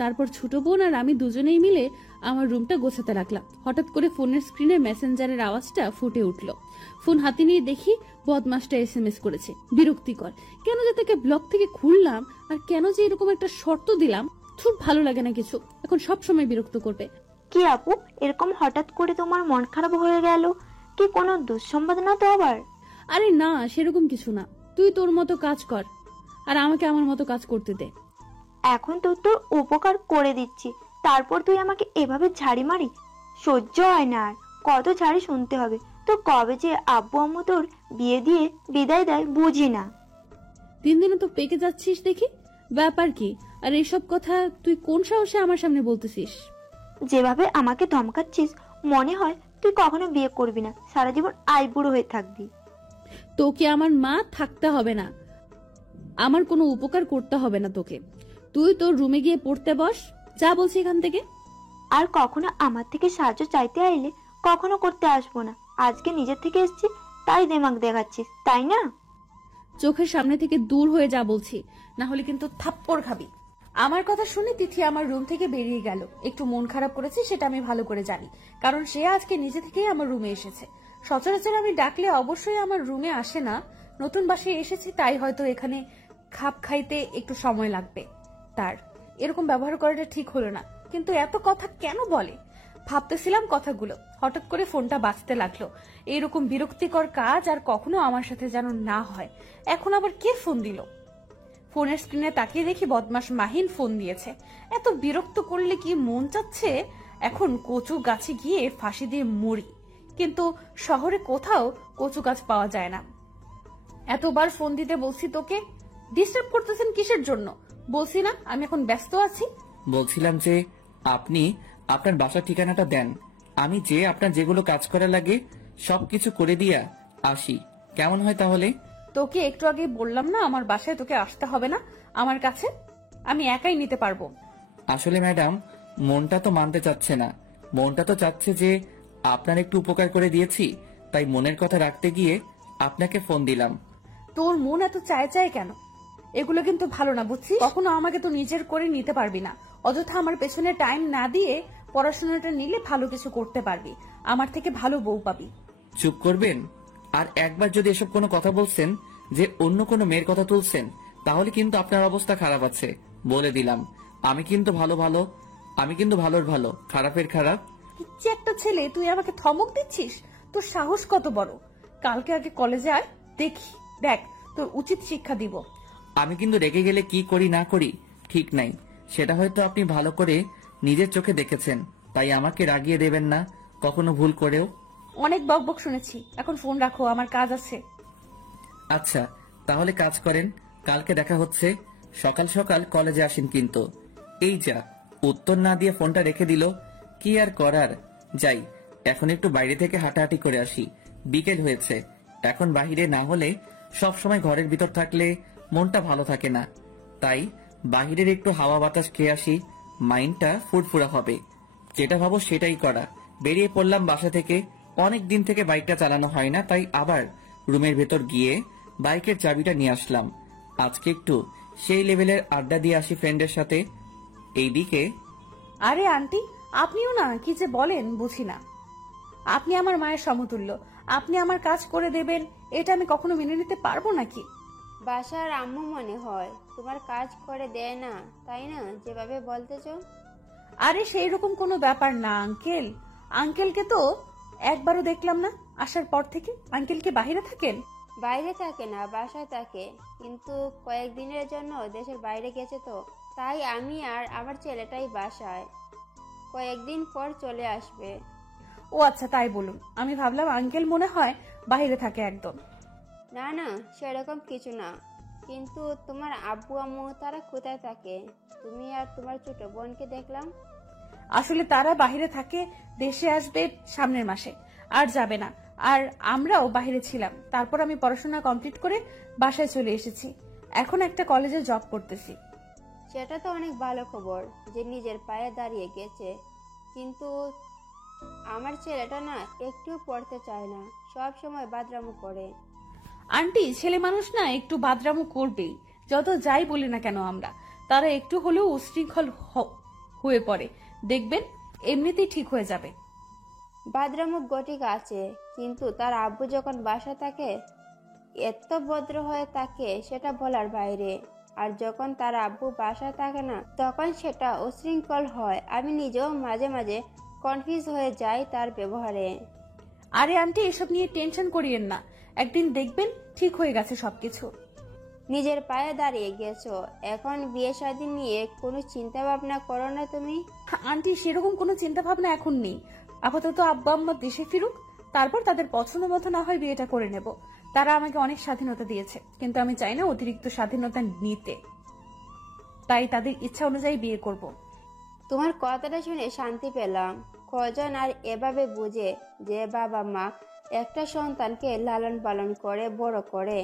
তারপর ছোট বোন আর আমি দুজনেই মিলে আমার রুমটা গোছাতে লাগলাম। হঠাৎ করে ফোনের স্ক্রিনে মেসেঞ্জারের আওয়াজটা ফুটে উঠলো। ফোন হাতে নিয়ে দেখি বদমাসটা SMS করেছে। বিরক্তিকর, কেন যে তাকে ব্লক থেকে খুললাম আর কেন যে এরকম একটা শর্ত দিলাম, খুব ভালো লাগে না কিছু। এখন সব সময় বিরক্ত করবে। কি আপু, এরকম হঠাৎ করে তোমার মন খারাপ হয়ে গেল? কি কোনো দুঃসংবাদ না তো আবার? আরে না, সেরকম কিছু না। তুই তোর মতো কাজ কর আর আমাকে আমার মতো কাজ করতে দে। এখন তো তোর উপকার করে দিচ্ছি, তারপর তুই আমাকে এভাবে ঝাড়ি মারি? সহ্য হয় না আর। কত ঝাড়ি শুনতে হবে? তো কবে যে আব্বু আম্মু তোর বিয়ে দিয়ে বিদায় দেয় বুঝি না। দিন দিনে তো পেকে যাচ্ছিস দেখি, ব্যাপার কি? আর এইসব কথা তুই কোন সাহসে আমার সামনে বলতেছিস? যেভাবে আমাকে ধমকাচ্ছিস, মনে হয় তুই কখনো বিয়ে করবি না, সারা জীবন আইবুড়ো হয়ে থাকবি। তোকে আমার মা থাকতে হবে না, আমার কোনো উপকার করতে হবে না তোকে। তুই তোর রুমে গিয়ে পড়তে বস, যা বলছি এখান থেকে। আর কখনো আমার থেকে সাহায্য চাইতে আইলে কখনো করতে আসবো না। আজকে নিজের থেকে এসছি তাই দেমাগ দেখাচ্ছিস, তাই না? চোখের সামনে থেকে দূর হয়ে যা বলছি, না হলে কিন্তু থাপ্পড় খাবি। আমার কথা শুনে তিথি আমার রুম থেকে বেরিয়ে গেল। একটু মন খারাপ করেছে সেটা আমি ভালো করে জানি, কারণ সে আজকে নিজে থেকেই আমার রুমে এসেছে। সচরাচর আমি ডাকলে অবশ্যই আমার রুমে আসে না। নতুন বাসায় এসেছি তাই হয়তো এখানে খাপ খাইতে একটু সময় লাগবে তার। এরকম ব্যবহার করাটা ঠিক হলো না, কিন্তু এত কথা কেন বলে? ভাবতেছিলাম কথাগুলো, হঠাৎ করে ফোনটা বাজতে লাগলো। এইরকম বিরক্তিকর কাজ আর কখনো আমার সাথে যেন না হয়। এখন আবার কে ফোন দিল? ফোনের স্ক্রিনে তাকিয়ে দেখি বদমাস মাহিন ফোন দিয়েছে। এত বিরক্ত করলে কি মন চাচ্ছে এখন কচু গাছে গিয়ে ফাঁসি দিয়ে মরি, কিন্তু শহরে কোথাও কচু গাছ পাওয়া যায় না। এতবার ফোন দিতে বলছি তোকে, ডিস্টার্ব করতেছেন কিসের জন্য? বলছি না আমি এখন ব্যস্ত আছি। বলছিলাম যে আপনি আপনার বাসার ঠিকানাটা দেন, আমি যে আপনার যেগুলো কাজ করা লাগে সবকিছু করে দিয়া আসি, কেমন হয় তাহলে? তোকে একটু আগে বললাম না আমার বাসায় তোকে আসতে হবে না, আমার কাছে আমি একাই নিতে পারবো। আসলে ম্যাডাম, মনটা তো মানতে চাচ্ছে না। মনটা তো চাচ্ছে যে আপনার একটু উপকার করে দিয়েছি, তাই মনের কথা রাখতে গিয়ে আপনাকে ফোন দিলাম। তোর মন এত চায় চায় কেন? এগুলো কিন্তু ভালো না, বুঝছিস? কখনো আমাকে তো নিজের করে নিতে পারবি না। অযথা আমার পেছনে টাইম না দিয়ে পড়াশোনাটা নিলে ভালো কিছু করতে পারবি, আমার থেকে ভালো বউ পাবি। চুপ করবেন? আর একবার যদি এসব কোনো কথা বলছেন যে অন্য কোনো মেয়ের কথা তুলছেন, তাহলে কিন্তু আপনার অবস্থা খারাপ আছে, বলে দিলাম। আমি কিন্তু ভালোর ভালো, খারাপের খারাপ। ইচ্ছে একটা ছেলে, তুই আমাকে ধমক দিচ্ছিস? তোর সাহস কত বড়! কালকে আগে কলেজে আয়, দেখ তোর উচিত শিক্ষা দিব। আমি কিন্তু রেগে গেলে কি করি না করি ঠিক নাই, সেটা হয়তো আপনি ভালো করে নিজের চোখে দেখেছেন, তাই আমাকে রাগিয়ে দেবেন না কখনো ভুল করেও। অনেক বকবক শুনেছি, এখন ফোন রাখো, আমার কাজ আছে। আচ্ছা, তাহলে কাজ করেন, কালকে দেখা হচ্ছে। সকাল সকাল কলেজে আসেন কিন্তু। এই যা, উত্তর না দিয়ে ফোনটা রেখে দিল। কি আর করার, যাই এখন একটু বাইরে থেকে হাঁটাহাঁটি করে আসি। বিকেল হয়েছে, এখন বাহিরে না হলে সব সময় ঘরের ভিতর থাকলে মনটা ভালো থাকে না, তাই বাহিরের একটু হাওয়া বাতাস খেয়ে আসি, মাইন্ডটা ফুরফুরা হবে। যেটা ভাবো সেটাই করা। বেরিয়ে পড়লাম বাসা থেকে। অনেক দিন থেকে বাইকটা চালানো হয় না, তাই আবার রুমের ভেতর গিয়ে বাইকের চাবিটা নিয়ে আসলাম। আজকে একটু সেই লেভেলের আড্ডা দিয়ে আসি ফ্রেন্ডের সাথে। এইদিকে আরে আন্টি, আপনিও না কি যে বলেন বুঝি না। আপনি আমার মায়ের সমতুল্য, আপনি আমার কাজ করে দেবেন, এটা আমি কখনো মেনে নিতে পারবো নাকি? বাসার আম্মু মনে হয় তোমার কাজ করে দেয় না, তাই না যেভাবে বলতেছ? আরে সেই রকম কোনো ব্যাপার না আঙ্কেল। আঙ্কেলকে তো একবারও দেখলাম না আসার পর থেকে। আঙ্কেল কি বাহিরে থাকেন? বাইরে থাকে না, বাসায় থাকে, কিন্তু কয়েকদিনের জন্য দেশের বাইরে গেছে, তো তাই আমি আর আমার ছেলেটাই বাসায়। কয়েকদিন পর চলে আসবে। ও আচ্ছা, তাই বলুন। আমি ভাবলাম আঙ্কেল মনে হয় বাইরে থাকে একদম। না না, সেরকম কিছু না। কিন্তু তোমার আব্বু আম্মু তারা কোথায় থাকে? তুমি আর তোমার ছোট বোনকে দেখলাম। আসলে তারা বাইরে থাকে, দেশে আসবে সামনের মাসে, আর যাবে না। আর আমরাও বাইরে ছিলাম, তারপর আমি পড়াশোনা কমপ্লিট করে বাসায় চলে এসেছি। এখন একটা কলেজে জব করতেছি। সেটা তো অনেক ভালো খবর যে নিজের পায়ে দাঁড়িয়ে গেছে, কিন্তু আমার ছেলেটা না একটু পড়তে চায় না, সব সময় বাদরামো করে। আন্টি, ছেলে মানুষ না একটু বাদরামো করবেই, যত যাই বলি না কেন আমরা। তারা একটু হলেও উশৃঙ্খল হয়ে পড়ে, দেখবেন এমনিতেই ঠিক হয়ে যাবে। বাদরামো গটিক আছে, কিন্তু তার আব্বু যখন বাসা থাকে এত ভদ্র হয়ে থাকে সেটা বলার বাইরে। আর যখন তার আব্বু বাসায় থাকে না তখন সেটা উশৃঙ্খল হয়। আমি নিজেও মাঝে মাঝে কনফিউজ হয়ে যাই তার ব্যবহারে। আরে আন্টি, এসব নিয়ে টেনশন করিয়েন না, একদিন দেখবেন ঠিক হয়ে গেছে সবকিছু। নিজের পায়ে দাঁড়িয়ে গেছো, এখন বিয়ে শাদী নিয়ে কোনো চিন্তা ভাবনা করো না তুমি? আন্টি, সেরকম কোনো চিন্তা ভাবনা এখন নেই। আপাতত আব্বা আম্মা দেশে ফিরুক, তারপর তাদের পছন্দ মতো না হয় বিয়েটা করে নেব। তারা আমাকে অনেক স্বাধীনতা দিয়েছে, কিন্তু আমি চাই না অতিরিক্ত স্বাধীনতা নিতে, তাই তাদের ইচ্ছা অনুযায়ী বিয়ে করব। তোমার কথাটা শুনে শান্তি পেলাম। কজন আর এভাবে বুঝে যে বাবা মা একটা সন্তানকে লালন পালন করে বড় করে,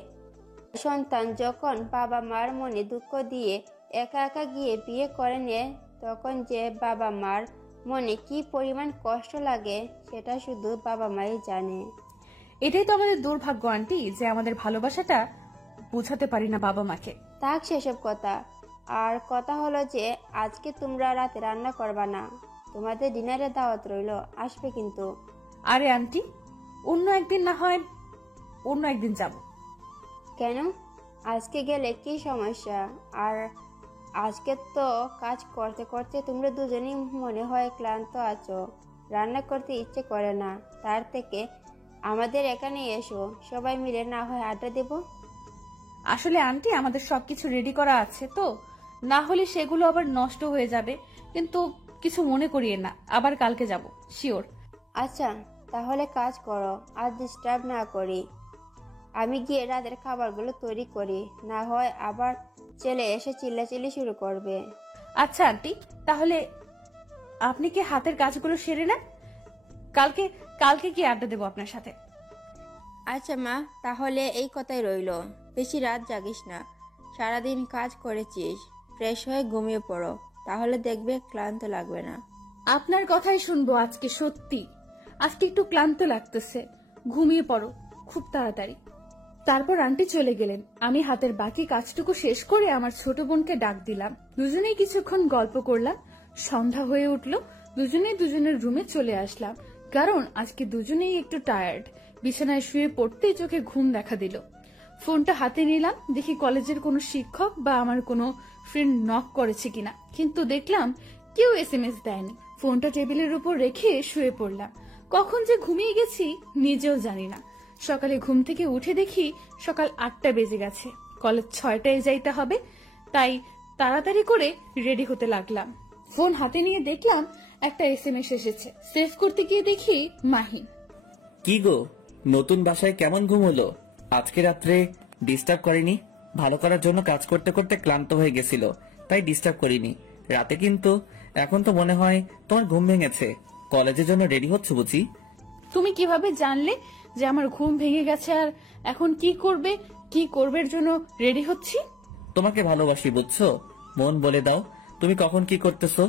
সন্তান যখন বাবা মার মনে দুঃখ দিয়ে একা একা গিয়ে বিয়ে করে নেয় তখন যে বাবা মার মনে কি পরিমাণ কষ্ট লাগে সেটা শুধু বাবা মাই জানে। এটাই তো আমাদের দুর্ভাগ্য আন্টি, যে আমাদের ভালোবাসাটা বোঝাতে পারি না বাবা মাকে। থাক সেসব কথা। আর কথা হলো যে আজকে তোমরা রাতে রান্না করবা না, তোমাদের ডিনারের দাওয়াত রইল, আসবে কিন্তু। আরে আন্টি, অন্য একদিন না হয় অন্য একদিন যাব। কেন? আজকে গেলে কি সমস্যা? আর আজকে তো কাজ করতে করতে তোমরা দুজনেই মনে হয় ক্লান্ত আছো, রান্না করতে ইচ্ছে করে না। তার থেকে আমাদের এখানে এসো, সবাই মিলে না হয় আড্ডা দেব। আসলে আন্টি, আমাদের সবকিছু রেডি করা আছে, তো না হলে সেগুলো আবার নষ্ট হয়ে যাবে। কিন্তু কিছু মনে করিয়ে না, আবার কালকে যাব শিওর। আচ্ছা তাহলে কাজ করো, আর ডিস্টার্ব না করি। আমি গিয়ে রাতের খাবারগুলো তৈরি করি, না হয় আবার ছেলে এসে চিল্লাচিল্লি শুরু করবে। আচ্ছা আন্টি, তাহলে আপনি কি হাতের কাজগুলো সেরে নেন, কালকে কালকে কি আড্ডা দেবো আপনার সাথে। আচ্ছা মা, তাহলে এই কথাই রইল। বেশি রাত জাগিস না, সারাদিন কাজ করেছিস, ফ্রেশ হয়ে ঘুমিয়ে পড়ো, তাহলে দেখবে ক্লান্ত লাগবে না। আপনার কথাই শুনবো আজকে। সত্যি আজকে একটু ক্লান্ত লাগতেছে, ঘুমিয়ে পড়ো খুব তাড়াতাড়ি। তারপর আন্টি চলে গেলেন। আমি হাতের বাকি কাজটুকু শেষ করে আমার ছোট বোনকে ডাক দিলাম। দুজনেই কিছুক্ষণ গল্প করলাম। সন্ধ্যা হয়ে উঠলো, দুজনেই দুজনের রুমে চলে আসলাম, কারণ আজকে দুজনেই একটু টায়ার্ড। বিছানায় শুয়ে পড়তেই চোখে ঘুম দেখা দিল। ফোনটা হাতে নিলাম, দেখি কলেজের কোনো শিক্ষক বা আমার কোনো ফ্রেন্ড নক করেছে কিনা, কিন্তু দেখলাম কেউ SMS দেয়নি। ফোনটা টেবিলের উপর রেখে শুয়ে পড়লাম। কখন যে ঘুমিয়ে গেছি নিজেও জানি না। সকালে ঘুম থেকে উঠে দেখি সকাল 8টা বেজে গেছে, কলেজ 6টায় যাইতে হবে, তাই তাড়াতাড়ি করে রেডি হতে লাগলাম। ফোন হাতে নিয়ে দেখলাম একটা SMS এসেছে। সেভ করতে গিয়ে দেখি মাহিন। কি গো, নতুন বাসায় কেমন ঘুম হলো? আজকে রাত্রে ডিস্টার্ব করিনি, ভালো করার জন্য কাজ করতে করতে ক্লান্ত হয়ে গেছিল, তাই ডিস্টার্ব করিনি রাতে। কিন্তু এখন তো মনে হয় তোমার ঘুম ভেঙেছে, কলেজের জন্য রেডি হচ্ছে বুঝি? তুমি কিভাবে জানলে যে আমার ঘুম ভেঙে গেছে আর এখন কি করবের জন্য রেডি হচ্ছি? তোমাকে ভালোবাসি বুঝছো, মন বলে দাও তুমি কখন কি করতেছো।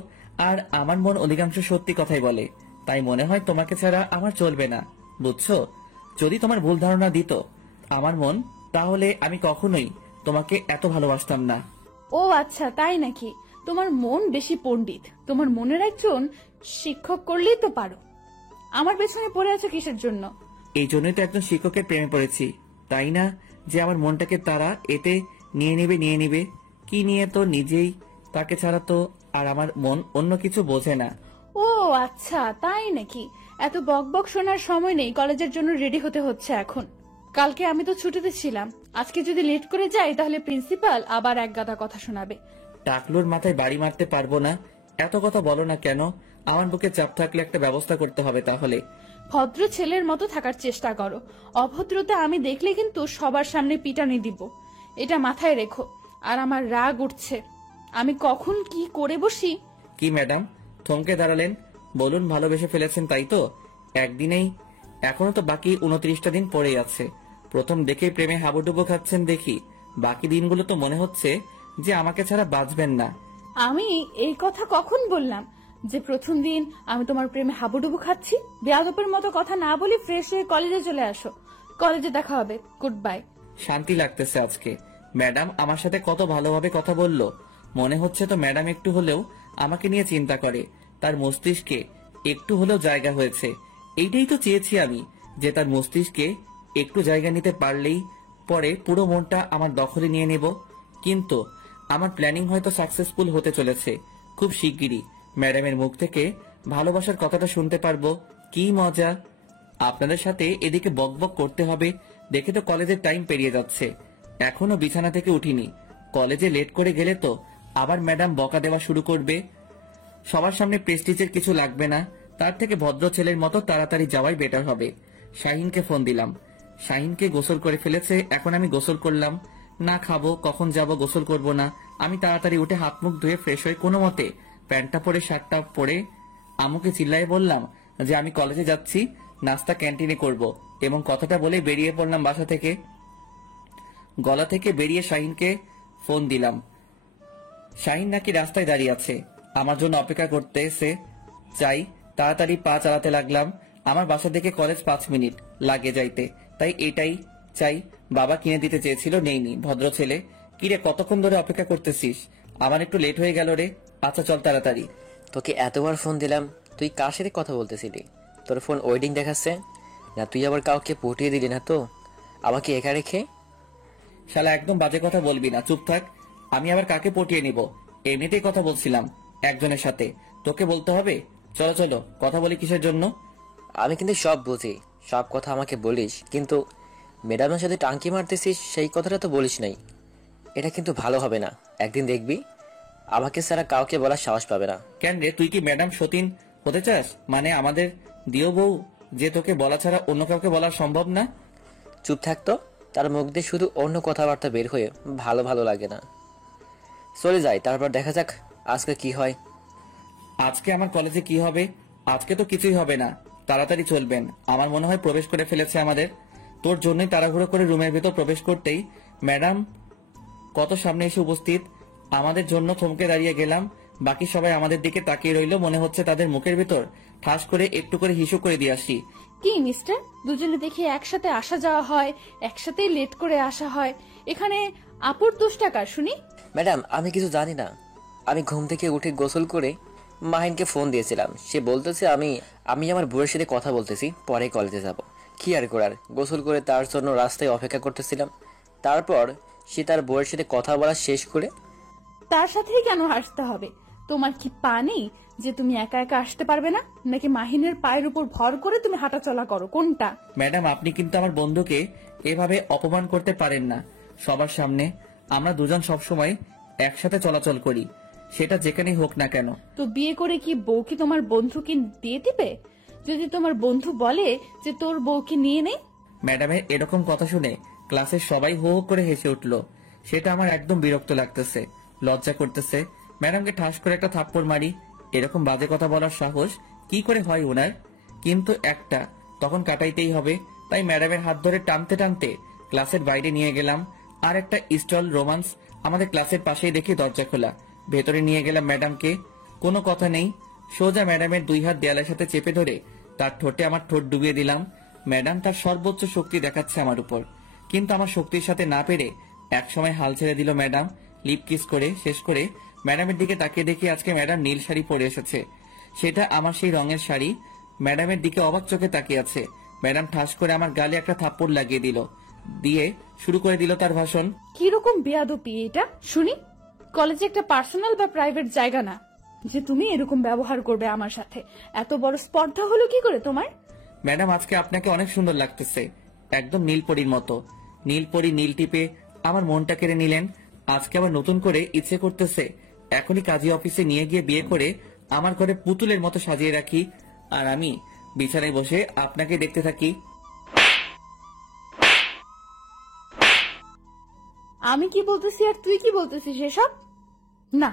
আর আমার মন অধিকাংশ সত্যি কথাই বলে, তাই মনে হয় তোমাকে ছাড়া আমার চলবে না বুঝছো। যদি তোমার ভুল ধারণা দিত আমার মন, তাহলে আমি কখনোই তোমাকে এত ভালোবাসতাম না। ও আচ্ছা, তাই নাকি? তোমার মন বেশি পণ্ডিত, তোমার মনের একজন শিক্ষক করলেই তো পারো। আমার পেছনে পড়ে আছো কিসের জন্য? এই জন্যই তো একজন শিক্ষকের প্রেমে পড়েছি, তাই না? যে আমার মনটাকে তারা এতে নিয়ে নিবে কি নিয়ে তো নিজেই, তাকে ছাড়া তো আর আমার মন অন্য কিছু বোঝে না। ও আচ্ছা, তাই নাকি? এত বকবক শোনার সময় নেই, কলেজের জন্য রেডি হতে হচ্ছে এখন। কালকে আমি তো ছুটিতে ছিলাম, আজকে যদি লেট করে যাই তাহলে প্রিন্সিপাল আবার এক গাদা কথা শোনাবে। টাকলুর মাথায় বাড়ি মারতে পারবো না, এত কথা বলো না কেন? আমার বুকে চাপ থাকলে একটা ব্যবস্থা করতে হবে তাহলে। ভদ্র ছেলের মতো থাকার চেষ্টা করো, অভদ্রতা আমি দেখলে কিন্তু সবার সামনে পিটানি দিব, এটা মাথায় রেখো। আর আমার রাগ উঠছে, আমি কখন কি করে বসি। কি ম্যাডাম থমকে দাঁড়ালেন? বলুন, ভালোবেসে ফেলেছেন তাই তো? একদিনেই? এখনো তো বাকি 29টা দিন পড়েই আছে। প্রথম দেখেই প্রেমে হাবুডুবু খাচ্ছেন দেখি, বাকি দিনগুলো তো মনে হচ্ছে যে আমাকে ছাড়া বাঁচবেন না। আমি এই কথা কখন বললাম যে প্রথম দিন আমি তোমার প্রেমে হাবুডুবু খাচ্ছি? বেয়াদবের মতো কথা না বলি ফ্রেশ হয়ে কলেজে চলে আসো, কলেজে দেখা হবে, গুড বাই। শান্তি লাগতেছে আজকে। ম্যাডাম আমার সাথে কত ভালোভাবে কথা বলল, মনে হচ্ছে তো ম্যাডাম একটু হলেও আমাকে নিয়ে চিন্তা করে, তার মস্তিষ্কে একটু হলেও জায়গা হয়েছে। এইটাই তো চেয়েছি আমি, যে তার মস্তিষ্কে একটু জায়গা নিতে পারলেই পরে পুরো মনটা আমার দখলে নিয়ে নেব। কিন্তু আমার প্ল্যানিং হয়তো সাকসেসফুল হতে চলেছে। খুব শিগগিরই ম্যাডামের মুখ থেকে ভালোবাসার কথাটা শুনতে পারবো। কি মজা! আপনাদের সাথে এদিকে বকবক করতে হবে দেখে তো কলেজের টাইম পেরিয়ে যাচ্ছে, এখনো বিছানা থেকে উঠিনি। কলেজে লেট করে গেলে তো আবার ম্যাডাম বকা দেওয়া শুরু করবে। সবার সামনে প্রেস্টিজের কিছু লাগবে না, তার থেকে ভদ্র ছেলের মতো তাড়াতাড়ি যাওয়াই বেটার হবে। শাহিনকে ফোন দিলাম। শাহিনকে গোসল করে ফেলেছে, এখন আমি গোসল করলাম না। খাবো কখন যাব, গোসল করব না। আমি তাড়াতাড়ি উঠে হাত মুখ ধুয়ে ফ্রেশ হয়ে কোনো মতে প্যান্টটা পরে শার্টটা পরে আম্মুকে চিল্লায়ে বললাম যে আমি কলেজে যাচ্ছি, নাস্তা ক্যান্টিনে করব, এবং কথাটা বলে বেরিয়ে পড়লাম বাসা থেকে। গলা থেকে বেরিয়ে শাহিনকে ফোন দিলাম। শাহিন নাকি রাস্তায় দাঁড়িয়ে আছে, আমার জন্য অপেক্ষা করতেছে। চাই তাড়াতাড়ি পা চালাতে লাগলাম। আমার বাসা থেকে কলেজ 5 মিনিট লাগে যাইতে, তাই এটাই চাই। বাবা কিনে দিতে চেয়েছিল, নেইনি। ভদ্র ছেলে। কিরে, কতক্ষণ ধরে অপেক্ষা করতেছিস? আমার একটু লেট হয়ে গেল রে। আচ্ছা চল তাড়াতাড়ি। তোকে এতবার ফোন দিলাম, তুই কার সাথে কথা বলতেছিলি? তোর ফোন ওয়েডিং দেখাচ্ছে না? তুই আবার কাউকে পটিয়ে দিলি না তো আমাকে একা রেখে? শালা একদম বাজে কথা বলবি না, চুপ থাক। আমি আবার কাকে পটিয়ে নিব? এমনিতেই কথা বলছিলাম একজনের সাথে, তোকে বলতে হবে? চলো চলো, কথা বলি কিসের জন্য? আমি কিন্তু সব বুঝি, সব কথা আমাকে বলিস, কিন্তু ম্যাডামের সাথে টাঙ্কি মারতেছিস সেই কথাটা তো বলিস নাই। এটা কিন্তু ভালো হবে না। একদিন দেখবি আমাকে ছাড়া কাউকে বলার সাহস পাবে না। কেন রে, তুই কি ম্যাডাম সতীন হতে চাস? মানে আমাদের দিও বউ যে তোকে বলা ছাড়া অন্য কাউকে বলা সম্ভব না? চুপ থাকতো, তার মুখ দিয়ে শুধু অন্য কথাবার্তা বের হয়ে ভালো ভালো লাগে না। চলে যাই, তারপর দেখা যাক আজকে কি হয়। আজকে আমার কলেজে কি হবে? আজকে তো কিছুই হবে না, তাড়াতাড়ি চলবেন। আমার মনে হয় প্রবেশ করে ফেলেছে আমাদের। তোর জন্যই তাড়াহুড়ো করে রুমের ভেতর প্রবেশ করতেই ম্যাডাম কত সামনে এসে উপস্থিত। আমাদের জন্য থমকে দাঁড়িয়ে গেলাম। বাকি সবাই আমাদের দিকে তাকিয়ে রইল, মনে হচ্ছে তাদের মুখের ভেতর ঠাস করে একটু করে হিসু করে দিয়ে আসি। কি মিস্টার, দুজনে দেখি একসাথে আসা যাওয়া হয়, একসাথেই লেট করে আসা হয়, এখানে আপুর দোষ টাকার শুনি? ম্যাডাম আমি কিছু জানি না। আমি ঘুম থেকে উঠে গোসল করে মাহিনকে ফোন দিয়েছিলাম, সে বলতেছে আমি আমার বউয়ের সাথে কথা বলতেছি, পরে কলেজে যাব। কি আর করার, গোসল করে তার জন্য রাস্তায় অপেক্ষা করতেছিলাম। তারপর সে তার বউয়ের সাথে কথা বলা শেষ করে। তার সাথেই কেন আসতে হবে? তোমার কি পা নেই যে তুমি একা একা আসতে পারবে না? নাকি মাহিনের পায়ের উপর ভর করে তুমি হাঁটা চলা করো, কোনটা? ম্যাডাম আপনি কিন্তু আমার বন্ধুকে এভাবে অপমান করতে পারেন না সবার সামনে। আমরা দুজন সবসময় একসাথে চলাচল করি, সেটা যেখানেই হোক না কেন। তো বিয়ে করে কি বউ কি তোমার বন্ধুকে দিয়ে দিবে? যদি তোমার বন্ধু বলে যে তোর বউকে নিয়ে নেই? ম্যাডামের এরকম কথা শুনে ক্লাসের সবাই হো হো করে হেসে উঠল। সেটা আমার একদম বিরক্ত লাগতেছে, লজ্জা করতেছে। ম্যাডামকে ঠাস করে একটা থাপ্পড় মারি। এরকম বাজে কথা বলার সাহস কি করে হয় ওনার? কিন্তু একটা তখন কাটাইতেই হবে, তাই ম্যাডামের হাত ধরে টানতে টানতে ক্লাসের বাইরে নিয়ে গেলাম। আর একটা স্টল রোমান্স আমাদের ক্লাসের পাশেই দেখে দরজা খোলা, ভেতরে নিয়ে গেলাম ম্যাডামকে। কোনো কথা নেই, সোজা ম্যাডামের 2 হাত দেয়ালের সাথে চেপে ধরে তার ঠোঁটে আমার ঠোঁট ডুবিয়ে দিলাম। ম্যাডাম তার সর্বোচ্চ শক্তি দেখাচ্ছে আমার উপর, কিন্তু আমার শক্তির সাথে না পেরে একসময় হাল ছেড়ে দিল ম্যাডাম। লিপ কিস করে শেষ করে ম্যাডামের দিকে তাকিয়ে দেখি আজকে ম্যাডাম নীল শাড়ি পরে এসেছে, সেটা আমার সেই রঙের শাড়ি। ম্যাডামের দিকে অবাক চোখে তাকিয়ে আছে। ম্যাডাম ঠাস করে আমার গালে একটা থাপ্পড় লাগিয়ে দিল, দিয়ে শুরু করে দিল তার ভাষণ। কিরকম বেয়াদবি এটা শুনি? কলেজে একটা পার্সোনাল বা প্রাইভেট জায়গা না যে তুমি এরকম ব্যবহার করবে আমার সাথে। এত বড় স্পর্ধা হলো কি করে তোমার? ম্যাডাম আজকে আপনাকে অনেক সুন্দর লাগতেছে। একদম নীলপরীর মতো। নীলপরী নীল টিপে আমার মনটা কেড়ে নিলেন। আজকে আবার নতুন করে ইচ্ছে করতেছে এখনই কাজী অফিসে নিয়ে গিয়ে বিয়ে করে আমার ঘরে পুতুলের মতো সাজিয়ে রাখি, আর আমি বিছানায় বসে আপনাকে দেখতে থাকি। আমি কি বলতেছি আর তুই কি বলতেছিস এসব? না,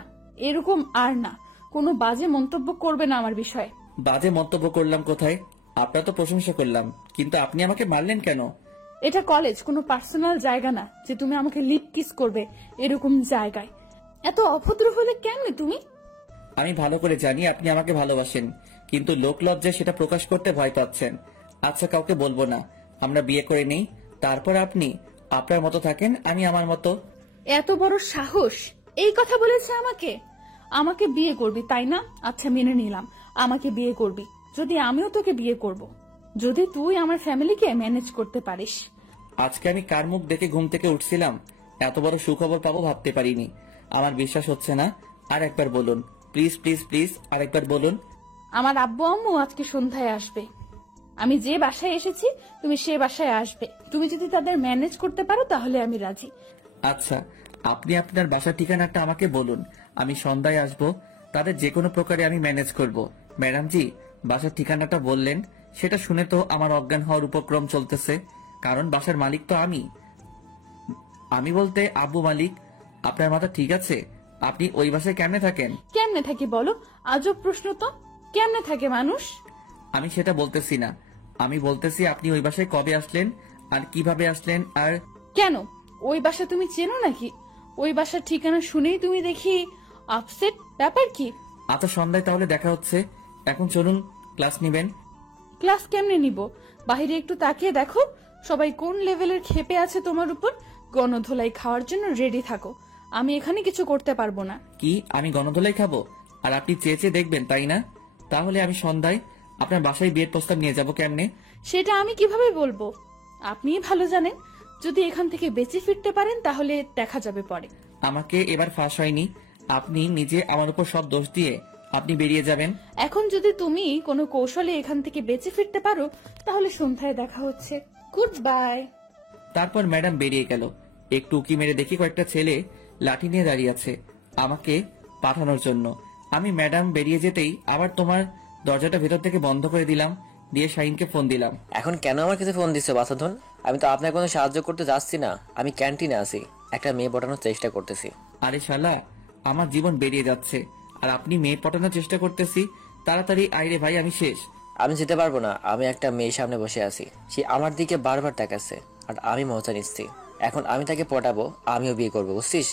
এরকম আর না। কোনো বাজে মন্তব্য করবে না আমার বিষয়ে। বাজে মন্তব্য করলাম কোথায়? আপনার তো প্রশংসা করলাম, কিন্তু আপনি আমাকে মারলেন কেন? এটা কলেজ, কোনো পার্সোনাল জায়গা না যে তুমি আমাকে লিপ কিস করবে এরকম জায়গায়। এত অভদ্র হলে কেমনে তুমি? আমি ভালো করে জানি আপনি আমাকে ভালোবাসেন, কিন্তু লোক লজ্জায় সেটা প্রকাশ করতে ভয় পাচ্ছেন। আচ্ছা, কাউকে বলবো না, আমরা বিয়ে করে নেই, তারপর আপনি আপনার মতো থাকেন, আমি আমার মতো। এত বড় সাহস! এই কথা বলেছে আমাকে? আমাকে বিয়ে করবি তাই না? আচ্ছা, মেনে নিলাম আমাকে বিয়ে করবি। যদি আমিও তোকে বিয়ে করব, যদি তুই আমার ফ্যামিলিকে ম্যানেজ করতে পারিস। আজকে আমি কার মুখ দেখে ঘুম থেকে উঠছিলাম, এত বড় সুখবর পাবো ভাবতে পারিনি। আমার বিশ্বাস হচ্ছে না, আর একবার বলুন প্লিজ প্লিজ প্লিজ, আরেকবার বলুন। আমার আব্বু আম্মু আজকে সন্ধ্যায় আসবে। আমি যে বাসায় এসেছি তুমি সে বাসায় আসবে। তুমি যদি তাদের ম্যানেজ করতে পারো তাহলে আমি রাজি। আচ্ছা, আপনি আপনার বাসার ঠিকানাটা আমাকে বলুন, আমি সন্ধ্যায় আসবো। তাদের যে কোনো প্রকারে আমি ম্যানেজ করব। ম্যাডাম জি, বাসার ঠিকানাটা বললেন, সেটা শুনে তো আমার অজ্ঞান হওয়ার উপক্রম চলতেছে, কারণ বাসার মালিক তো আমি বলতে আব্বু মালিক। আপনার মাথা ঠিক আছে? আপনি ওই বাসায় কেমনে থাকেন? কেমনে থাকি বলো? আজব প্রশ্ন তো। কেমনে থাকে মানুষ? আমি সেটা বলতেছি না, আমি বলতেছি আপনি ওই বাসায় কবে আসলেন আর কিভাবে আসলেন। আর কেন, ওই বাসা তুমি চেনো নাকি? ওই বাসার ঠিকানা শুনেই তুমি দেখি আপসেট। ব্যাপার কি? আচ্ছা, সন্ধ্যায় তাহলে দেখা হচ্ছে। এখন চলুন, ক্লাস নিবেন। ক্লাস কেমনে নিব? বাহিরে একটু তাকিয়ে দেখো সবাই কোন লেভেলের ক্ষেপে আছে তোমার উপর। গণধোলাই খাওয়ার জন্য রেডি থাকো। আমি এখানে কিছু করতে পারবো না। কি আমি গণধোলাই খাবো আর আপনি চেয়ে চেয়ে দেখবেন, তাই না? তাহলে আমি সন্ধ্যায় আপনার বাসায় বিয়ের প্রস্তাব নিয়ে যাব কেমনে? সেটা আমি কিভাবে বলবো? আপনিই ভালো জানেন। যদি এখান থেকে বেঁচে ফিরতে পারেন তাহলে দেখা যাবে পরে। আমাকে এবার ফাঁস হয়নি, আপনি নিজে আমার উপর সব দোষ দিয়ে আপনি বেরিয়ে যাবেন। এখন যদি তুমি কোনো কৌশলে এখান থেকে বেঁচে ফিরতে পারো তাহলে সন্ধ্যায় দেখা হচ্ছে। Good bye. তারপর ম্যাডাম বেরিয়ে গেল। একটু উকি মেরে দেখি কয়েকটা ছেলে লাঠি নিয়ে দাঁড়িয়ে আছে আমাকে পাঠানোর জন্য। আমি ম্যাডাম বেরিয়ে যেতেই আবার তোমার দরজাটা ভেতর থেকে বন্ধ করে দিলাম, দিয়ে শাহিনকে ফোন দিলাম। এখন কেন আমার কাছে ফোন দিচ্ছে বাসাধন? আমি তো আপনার কোনো সাহায্য করতে যাচ্ছি না, আমি ক্যান্টিনে আছি, একটা মেয়ে পটানোর চেষ্টা করতেছি। আরে শালা, আমার জীবন বেরিয়ে যাচ্ছে আর আপনি মেয়ে পটানোর চেষ্টা করতেছি। তাড়াতাড়ি আইরে ভাই, আমি শেষ। আমি যেতে পারবো না, আমি একটা মেয়ের সামনে বসে আছি, সে আমার দিকে বারবার তাকাচ্ছে আর আমি মজা নিচ্ছি। এখন আমি তাকে পটাবো, আমিও বিয়ে করবো, বুঝছিস?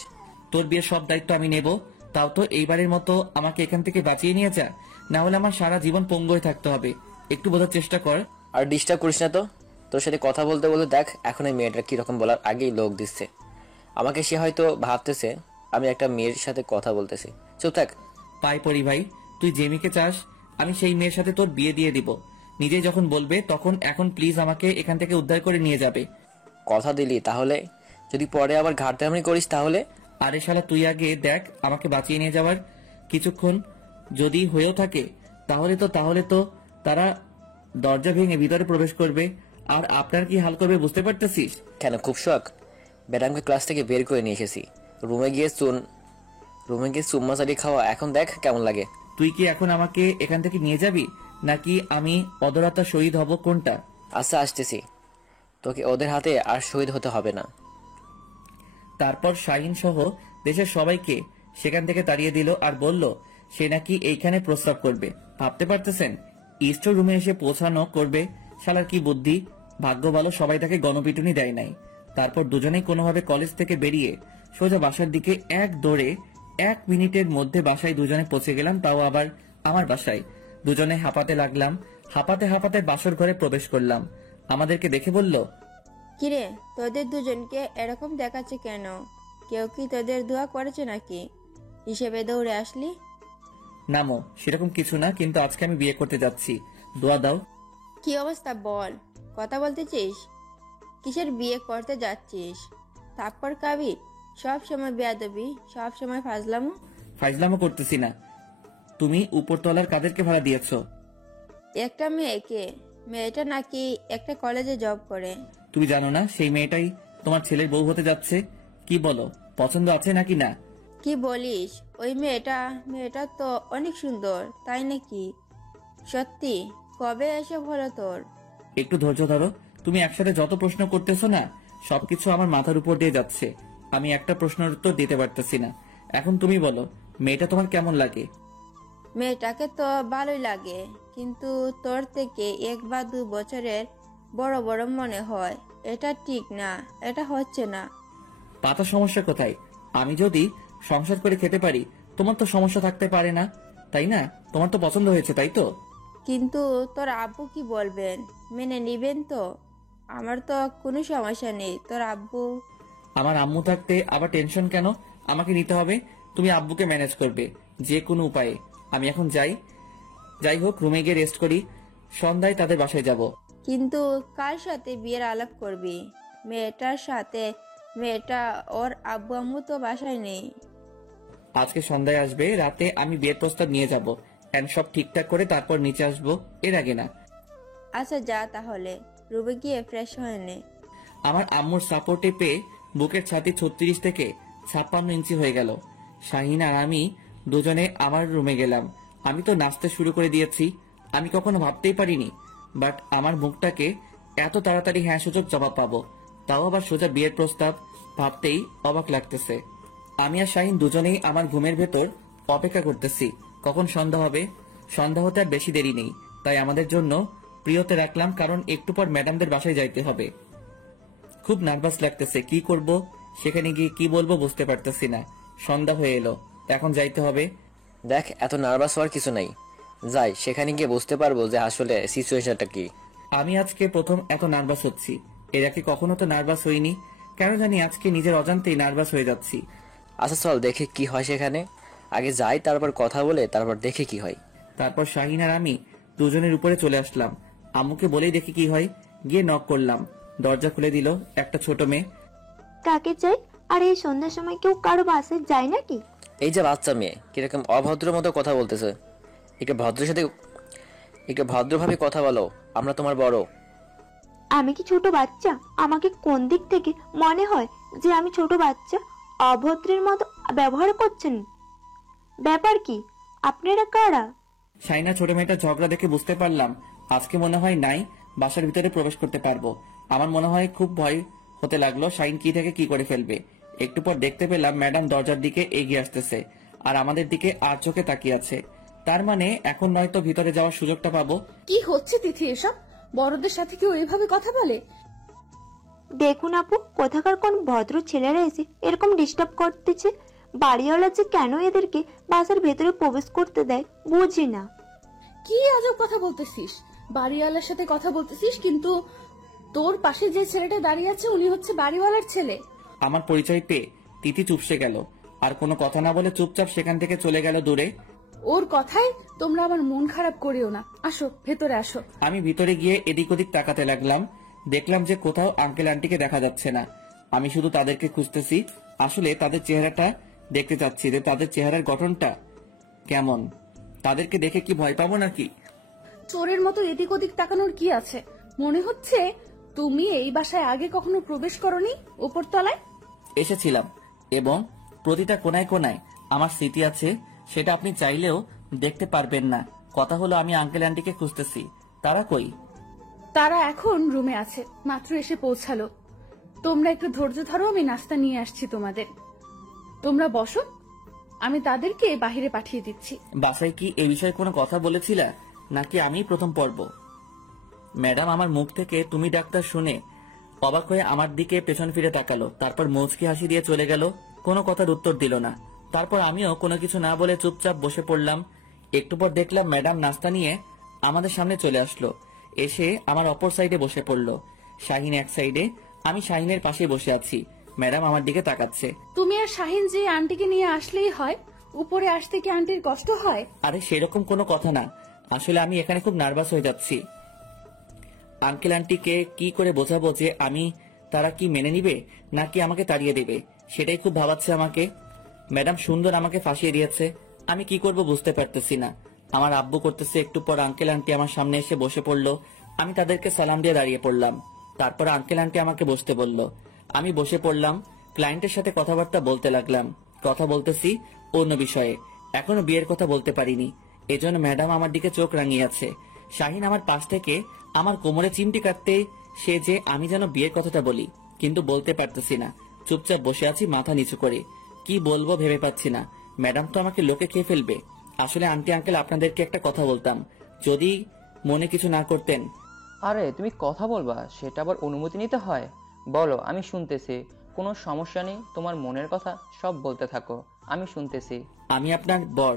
তোর বিয়ের সব দায়িত্ব আমি নেব, তাও তো এইবারের মতো আমাকে এখান থেকে বাঁচিয়ে নিয়ে যা, না হলে আমার সারা জীবন পঙ্গু হয়ে থাকতে হবে। একটু বোঝার চেষ্টা কর। আর ডিস্টার্ব করিস না তো। তোর সাথে কথা বলতে বলতে দেখ এখন এই মেয়েটা কিরকম বলার আগেই লোক দিচ্ছে আমাকে। সে হয়তো ভাবতেছে আমি একটা মেয়ের সাথে কথা বলতেছি। চুপ থাক। পাই পড়ি ভাই, তুই যে মেয়েকে চাস আমি সেই মেয়ের সাথে তোর বিয়ে দিয়ে দিব। নিজে যখন বলবে তখন। এখন প্লিজ আমাকে এখান থেকে উদ্ধার করে নিয়ে যাবে। কথা দিলি, তাহলে যদি পরে আবার ঘাটতামি করিস তাহলে? আরে শালা, তুই আগে দেখ আমাকে বাঁচিয়ে নিয়ে যাওয়ার কিছুক্ষণ যদি হয়েও থাকে তাহলে তো তারা দরজা ভেঙে ভিতরে প্রবেশ করবে, আর আপনার কি হাল করবে বুঝতে পারতেছিস? কেন, খুব শখ? ম্যাডামকে ক্লাস থেকে বের করে নিয়ে এসেছি, রুমে গিয়ে চুম্মা চালিয়ে খাওয়া, এখন দেখ কেমন লাগে। তুই কি এখন আমাকে এখান থেকে নিয়ে যাবি, নাকি আমি অদরাতা শহীদ হব, কোনটা? আচ্ছা, আসতেছি। তোকে ওদের হাতে আর শহীদ হতে হবে না। তারপর শাহিন সহ দেশের সবাইকে সেখান থেকে তাড়িয়ে দিল আর বলল সে নাকি এইখানে প্রস্রাব করবে। ভাবতে পারতেছেন? স্টোর রুমে এসে পৌঁছানো করবে। শালার কি বুদ্ধি! ভাগ্য ভালো সবাই তাকে গণপিটুনি দেয় নাই। তারপর দুজনেই কোনোভাবে কলেজ থেকে বেরিয়ে সোজা বাসার দিকে এক দৌড়ে 1 মিনিটের মধ্যে বাসায় দুজনে পৌঁছে গেলাম, তাও আবার আমার বাসায়। দুজনে হাঁপাতে লাগলাম, হাঁপাতে হাঁপাতে বাসর ঘরে প্রবেশ করলাম। আমাদেরকে দেখে বলল, কিরে, তোদের দুজনকে এরকম দেখাচ্ছে কেন? কেউ কি তোদের দোয়া করেছে নাকি হিসেবে দৌড়ে আসলি? নামো, সেরকম কিছু না, কিন্তু আজকে আমি বিয়ে করতে যাচ্ছি, দোয়া দাও। কি অবস্থা বল, কথা বলতেছিস? কিসের বিয়ে করতে যাচ্ছিস? থাপ্পড় খাবি? সব সময় বেয়াদবি, সব সময় ফাজলামো করতেছি না। তুমি উপরতলার কাদেরকে ভাড়া দিয়েছো? একটা মেয়েকে। মেয়েটা নাকি একটা কলেজে জব করে। তুমি জানো না সেই মেয়েটাই তোমার ছেলের বউ হতে যাচ্ছে? কি বলো, পছন্দ আছে নাকি না? কি বলিস? ওই মেয়েটা তো অনেক সুন্দর, তাই নাকি? সত্যি? কবে এসব হলো তোর? একটু ধৈর্য ধরো। তুমি একসাথে যত প্রশ্ন করতেছো না, সবকিছু আমার মাথার উপর দিয়ে যাচ্ছে। আমি একটা প্রশ্নের উত্তর দিতে পারতেছি না। এখন তুমি বলো, মেয়েটা তোমার কেমন লাগে? মেয়েটাকে তো ভালোই লাগে, কিন্তু তোর থেকে 1 বা 2 বছরের বড় বড় মনে হয়। এটা ঠিক না, এটা হচ্ছে না। পাতা সমস্যা কোথায়? আমি যদি সংসার করে খেতে পারি, তোমার তো সমস্যা থাকতে পারে না, তাই না? তোমার তো পছন্দ হয়েছে, তাই তো? কিন্তু তোর আব্বু কি বলবেন? মেনে নিবেন তো? আমার তো কোনো সমস্যা নেই, তোর আব্বু। আমার আম্মু থাকতে আবার টেনশন কেন? আমাকে নিতে হবে। তুমি আব্বুকে ম্যানেজ করবে যে কোনো উপায়ে। আমি এখন যাই হোক, রুমে গিয়ে রেস্ট করি। সন্ধ্যায় তাদের বাসায় যাব। কিন্তু কার সাথে বিয়ের আলাপ করবি? মেয়েটার সাথে? মেয়েটা ওর আব্বু আম্মু তো বাসায় নেই। আজকে সন্ধ্যায় আসবে, রাতে আমি বিয়ের প্রস্তাব নিয়ে যাব এন্ড সব ঠিকঠাক করে তারপর নিচে আসবো, এর আগে না। আচ্ছা যা তাহলে, রুমে গিয়ে ফ্রেশ হয়ে নে। আমার আম্মুর সাপোর্টে পেয়ে বুকের ছাতি 36 থেকে 56 ইঞ্চি হয়ে গেল। শাহিন আর আমি দুজনে আমার রুমে গেলাম। আমি তো নাচতে শুরু করে দিয়েছি। আমি কখনো ভাবতেই পারিনি, বাট আমার মুখটাকে এত তাড়াতাড়ি হ্যাঁ সূচক জবাব পাবো, তাও আবার সোজা বিয়ের প্রস্তাব। ভাবতেই অবাক লাগতেছে। আমি আর শাহিন দুজনেই আমার ঘুমের ভেতর অপেক্ষা করতেছি কখন সন্ধ্যা হবে। সন্ধ্যা হতে আর বেশি দেরি নেই, তাই আমাদের জন্য প্রিয়তে রাখলাম, কারণ একটু পর ম্যাডামদের বাসায় যাইতে হবে। খুব নার্ভাস লাগতেছে, কি করব, সেখানে গিয়ে কি বলবো বুঝতে পারতেছি না। সন্ধ্যা হয়ে এলো, এখন যাইতে হবে। দেখ, এত নার্ভাস হওয়ার কিছু নাই। যাই, সেখানে গিয়ে বুঝতে পারবো যে আসলে সিচুয়েশনটা কি। আমি আজকে প্রথম এত নার্ভাস হচ্ছি। এর আগে কখনো তো নার্ভাস হইনি, কেন জানি আজকে নিজের অজান্তেই নার্ভাস হয়ে যাচ্ছি। আচ্ছা চল দেখে কি হয় সেখানে। আগে যাই, তারপর কথা বলে তারপর দেখে কি হয়। তারপর শাহিন আর আমি দুজনের উপরে চলে আসলাম। আম্মুকে বলেই দেখি কি হয়। গিয়ে নক করলাম, দরজা খুলে দিল একটা ছোট মেয়ে। কাকে চাই? আর এই সন্ধ্যার সময় কেউ কারো বাসায় যায় নাকি? এই যে বাচ্চা মেয়ে কিরকম অভদ্র মতো কথা বলতেছে। একটু ভদ্রভাবে কথা বলো, আমরা তোমার বড়। আমি কি ছোট বাচ্চা? আমাকে কোন দিক থেকে মনে হয় যে আমি ছোট বাচ্চা? অভদ্রের মতো ব্যবহার করছেন। ব্যাপার কি? আপনারা কারা? শাইনা ছোট মেয়েটা ঝগড়া দেখে বুঝতে পারলাম আজকে মনে হয় নাই বাসার ভিতরে প্রবেশ করতে পারবো। আমার মনে হয় খুব ভয় হতে লাগলো শাইন কি থেকে কি করে ফেলবে। একটু পর দেখতে পেলাম ম্যাডাম দরজার দিকে এগিয়ে আসতেছে আর আমাদের দিকে আর চোখে তাকিয়ে আছে। তার মানে এখন নয়তো ভিতরে যাওয়ার সুযোগটা পাবো। কি হচ্ছে তিথি এসব? বড়দের সাথে কেউ এভাবে কথা বলে? দেখুন আপু, কোথাকার কোন ভদ্র ছেলেরা এসে এরকম ডিস্টার্ব করতেছে। বাড়িওয়ালা যে কেন এদেরকে বাসার ভেতরে প্রবেশ করতে দেয় বুঝি না। কি আজব কথা বলতেছিস? বাড়িওয়ালার সাথে কথা বলতেছিস, কিন্তু তোর পাশে যে ছেলেটা দাঁড়িয়ে আছে উনি হচ্ছে বাড়িওয়ালার ছেলে। আমার পরিচয় পেয়ে তিথি চুপসে গেল, আর কোনো কথা না বলে চুপচাপ সেখান থেকে চলে গেল দূরে। ওর কথায় তোমরা আমার মন খারাপ করিও না। আসো ভেতরে আসো। আমি ভিতরে গিয়ে এদিক ওদিক তাকাতে লাগলাম। দেখলাম যে কোথাও আঙ্কেল আন্টিকে দেখা যাচ্ছে না। আমি শুধু তাদেরকে খুঁজতেছি। আসলে তাদের চেহারাটা দেখতে চাচ্ছি যে তাদের চেহারার গঠনটা কেমন। তাদেরকে দেখে কি ভয় পাবো নাকি? চোরের মতো এদিক ওদিক তাকানোর কি আছে? মনে হচ্ছে তুমি এই বাসায় আগে কখনো প্রবেশ করনি। উপরতলায় এসেছিলাম এবং প্রতিটা কোনায় কোনায় আমার স্মৃতি আছে, সেটা আপনি চাইলেও দেখতে পারবেন না। কথা হলো আমি আঙ্কেল আন্টিকে খুঁজতেছি। তারা কই? তারা এখন রুমে আছে, মাত্র এসে পৌঁছালো। তোমরা একটু ধৈর্য ধরো, আমি নাস্তা নিয়ে আসছি তোমাদের। তোমরা বসো, আমি তাদেরকে বাহিরে পাঠিয়ে দিচ্ছি। বাসায় কি এ বিষয়ে কোনো কথা বলেছিলা নাকি আমি প্রথম পর্ব? ম্যাডাম আমার মুখ থেকে তুমি ডাক্তার শুনে অবাক হয়ে আমার দিকে পেছন ফিরে তাকালো, তারপর মুচকি হাসি দিয়ে চলে গেল। কোনো কথার উত্তর দিল না। তারপর আমিও কোনো কিছু না বলে চুপচাপ বসে পড়লাম। একটু পর দেখলাম ম্যাডাম নাস্তা নিয়ে আমাদের সামনে চলে আসলো। এসে আমার অপর সাইডে বসে পড়লো। শাহিন এক সাইডে, আমি শাহিনের পাশে বসে আছি। ম্যাডাম আমার দিকে তাকাচ্ছে। তুমি আর শাহিন যে আন্টিকে নিয়ে আসলেই হয়, উপরে আসতে কি আন্টির কষ্ট হয়? আরে সেরকম কোনো কথা না, আসলে আমি এখানে খুব নার্ভাস হয়ে যাচ্ছি। আঙ্কেল আন্টিকে কি করে বোঝাবো যে আমি, তারা কি মেনে নিবে নাকি আমাকে তাড়িয়ে দেবে, সেটাই খুব ভাবাচ্ছে আমাকে। ম্যাডাম সুন্দর আমাকে ফাঁসিয়ে দিয়েছে, আমি কি করব বুঝতে পারতেছি না। আমার আব্বু করতেছে, একটু পর আঙ্কেল আন্টি আমার সামনে এসে বসে পড়লো। আমি তাদেরকে সালাম দিয়ে দাঁড়িয়ে পড়লাম। তারপর আঙ্কেল আন্টি আমাকে বসতে বলল। আমি বসে পড়লাম, ক্লায়েন্টের সাথে কথাবার্তা বলতে লাগলাম। কথা বলতেছি অন্য বিষয়ে, এখনো বিয়ের কথা বলতে পারিনি, এজন্য ম্যাডাম আমার দিকে চোখ রাঙিয়ে আছে। শাহিন আমার পাশ থেকে আমার কোমরে চিমটি কাটতে সে যে আমি যেন বিয়ের কথাটা বলি, কিন্তু বলতে পারতেছি না। চুপচাপ বসে আছি মাথা নিচু করে, কি বলবো ভেবে পাচ্ছি না। ম্যাডাম তো আমাকে লোকে খেয়ে ফেলবে। আসলে আন্টি আঙ্কেল আপনাদেরকে একটা কথা বলতাম, যদি মনে কিছু না করতেন। আরে তুমি কথা বলবা, সেটা আবার অনুমতি নিতে হয়? বলো, আমি শুনতেছি। কোনো সমস্যা নেই, তোমার মনের কথা সব বলতে থাকো, আমি শুনতেছি। আমি আপনার বর,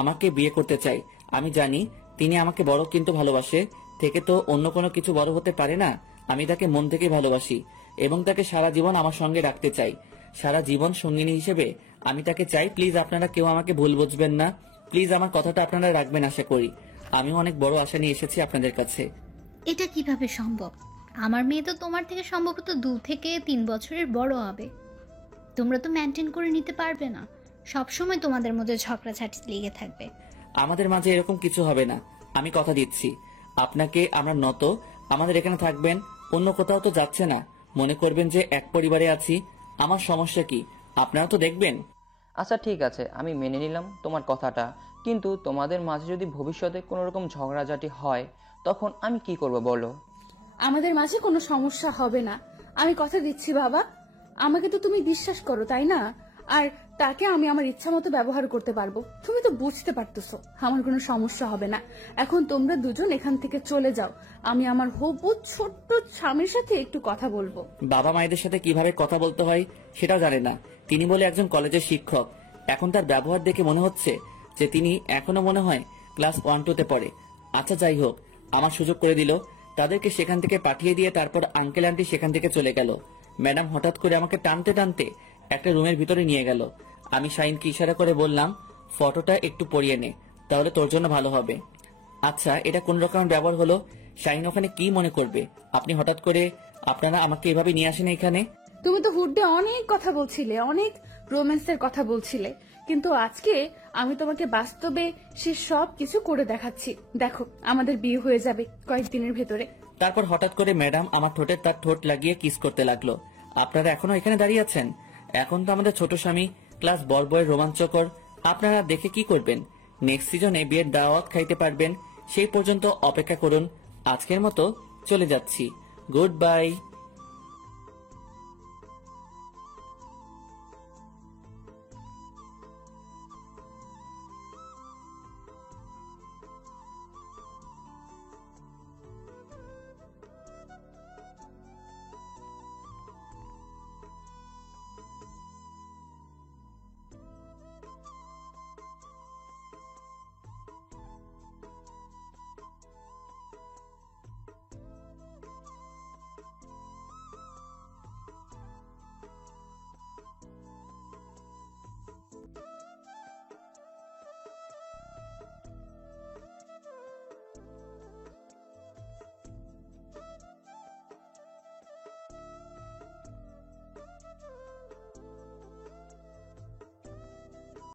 আমাকে বিয়ে করতে চাই। আমি জানি তিনি আমাকে বড়, কিন্তু ভালোবাসে থেকে তো অন্য কোনো কিছু বড় হতে পারে না। আমি তাকে মন থেকে ভালোবাসি এবং তাকে সারা জীবন আমার সঙ্গে রাখতে চাই। সারা জীবন সঙ্গিনী হিসেবে আমি তাকে চাই। প্লিজ আপনারা কেউ আমাকে ভুল বুঝবেন না। প্লিজ আমার কথাটা আপনারা রাখবেন আশা করি। আমিও অনেক বড় আশা নিয়ে এসেছি আপনাদের কাছে। এটা কিভাবে সম্ভব? আমার মেয়ে তো তোমার থেকে সম্ভবত 2 থেকে 3 বছরের বড় হবে। তোমরা তো মেনটেন করে নিতে পারবে না, সবসময় তোমাদের মধ্যে ঝগড়াঝাটি লেগে থাকবে। আমাদের মাঝে এরকম কিছু হবে না, আমি কথা দিচ্ছি আপনাকে। আমরা নত আমাদের এখানে থাকবেন, অন্য কোথাও তো যাচ্ছে না। মনে করবেন যে এক পরিবারে আছি। আমার সমস্যা কি আপনারা তো দেখবেন। আচ্ছা ঠিক আছে, আমি মেনে নিলাম তোমার কথাটা, কিন্তু তোমাদের মাঝে যদি ভবিষ্যতে কোনো রকম ঝগড়াঝাটি হয় তখন আমি কি করব বলো? আমাদের মাঝে কোনো সমস্যা হবে না, আমি কথা দিচ্ছি বাবা। আমাকে তো তুমি বিশ্বাস করো, তাই না? আর তাকে আমি আমার ইচ্ছা মতো ব্যবহার করতে পারবো। তুমি তো বুঝতে পারতেছো আমার কোনো সমস্যা হবে না। এখন তোমরা দুজন এখান থেকে চলে যাও, আমি আমার হবু ছোট্ট স্বামীর সাথে একটু কথা বলবো। বাবা মায়েদের সাথে কিভাবে কথা বলতে হয় সেটাও জানে না। তিনি বলে একজন কলেজের শিক্ষক। এখন তার ব্যবহার দেখে মনে হচ্ছে যে তিনি এখনো মনে হয় ক্লাস 1-2-তে পড়ে। আচ্ছা যাই হোক, আমার সুযোগ করে দিল। তাদেরকে সেখান থেকে পাঠিয়ে দিয়ে তারপর আঙ্কেল আন্টি সেখান থেকে চলে গেল। ম্যাডাম হঠাৎ করে আমাকে টানতে টানতে একটা রুমের ভিতরে নিয়ে গেল। আমি শাহিনকে ইশারা করে বললাম, ফটোটা একটু পরিয়ে নে, তাহলে তোর জন্য ভালো হবে। আচ্ছা, এটা কোন রকম ব্যবহার হলো? শাহিন ওখানে কি মনে করবে? আপনি হঠাৎ করে আপনারা আমাকে এভাবে নিয়ে আসেন এখানে। তুমি তো হুডে অনেক কথা বলছিলে, অনেক রোম্যান্সের কথা বলছিলে, কিন্তু আজকে আমি তোমাকে বাস্তবে সে সব কিছু করে দেখাচ্ছি। দেখো, আমাদের বিয়ে হয়ে যাবে কয়েকদিনের ভেতরে। তারপর হঠাৎ করে ম্যাডাম আমার ঠোঁটে তার ঠোঁট লাগিয়ে কিস করতে লাগলো। আপনারা এখনো এখানে দাঁড়িয়ে আছেন? এখন তো আমাদের ছোট স্বামী ক্লাস বয়ের রোমাঞ্চকর। আপনারা দেখে কি করবেন? নেক্সট সিজনে বিয়ের দাওয়াত খাইতে পারবেন, সেই পর্যন্ত অপেক্ষা করুন। আজকের মতো চলে যাচ্ছি, গুড বাই।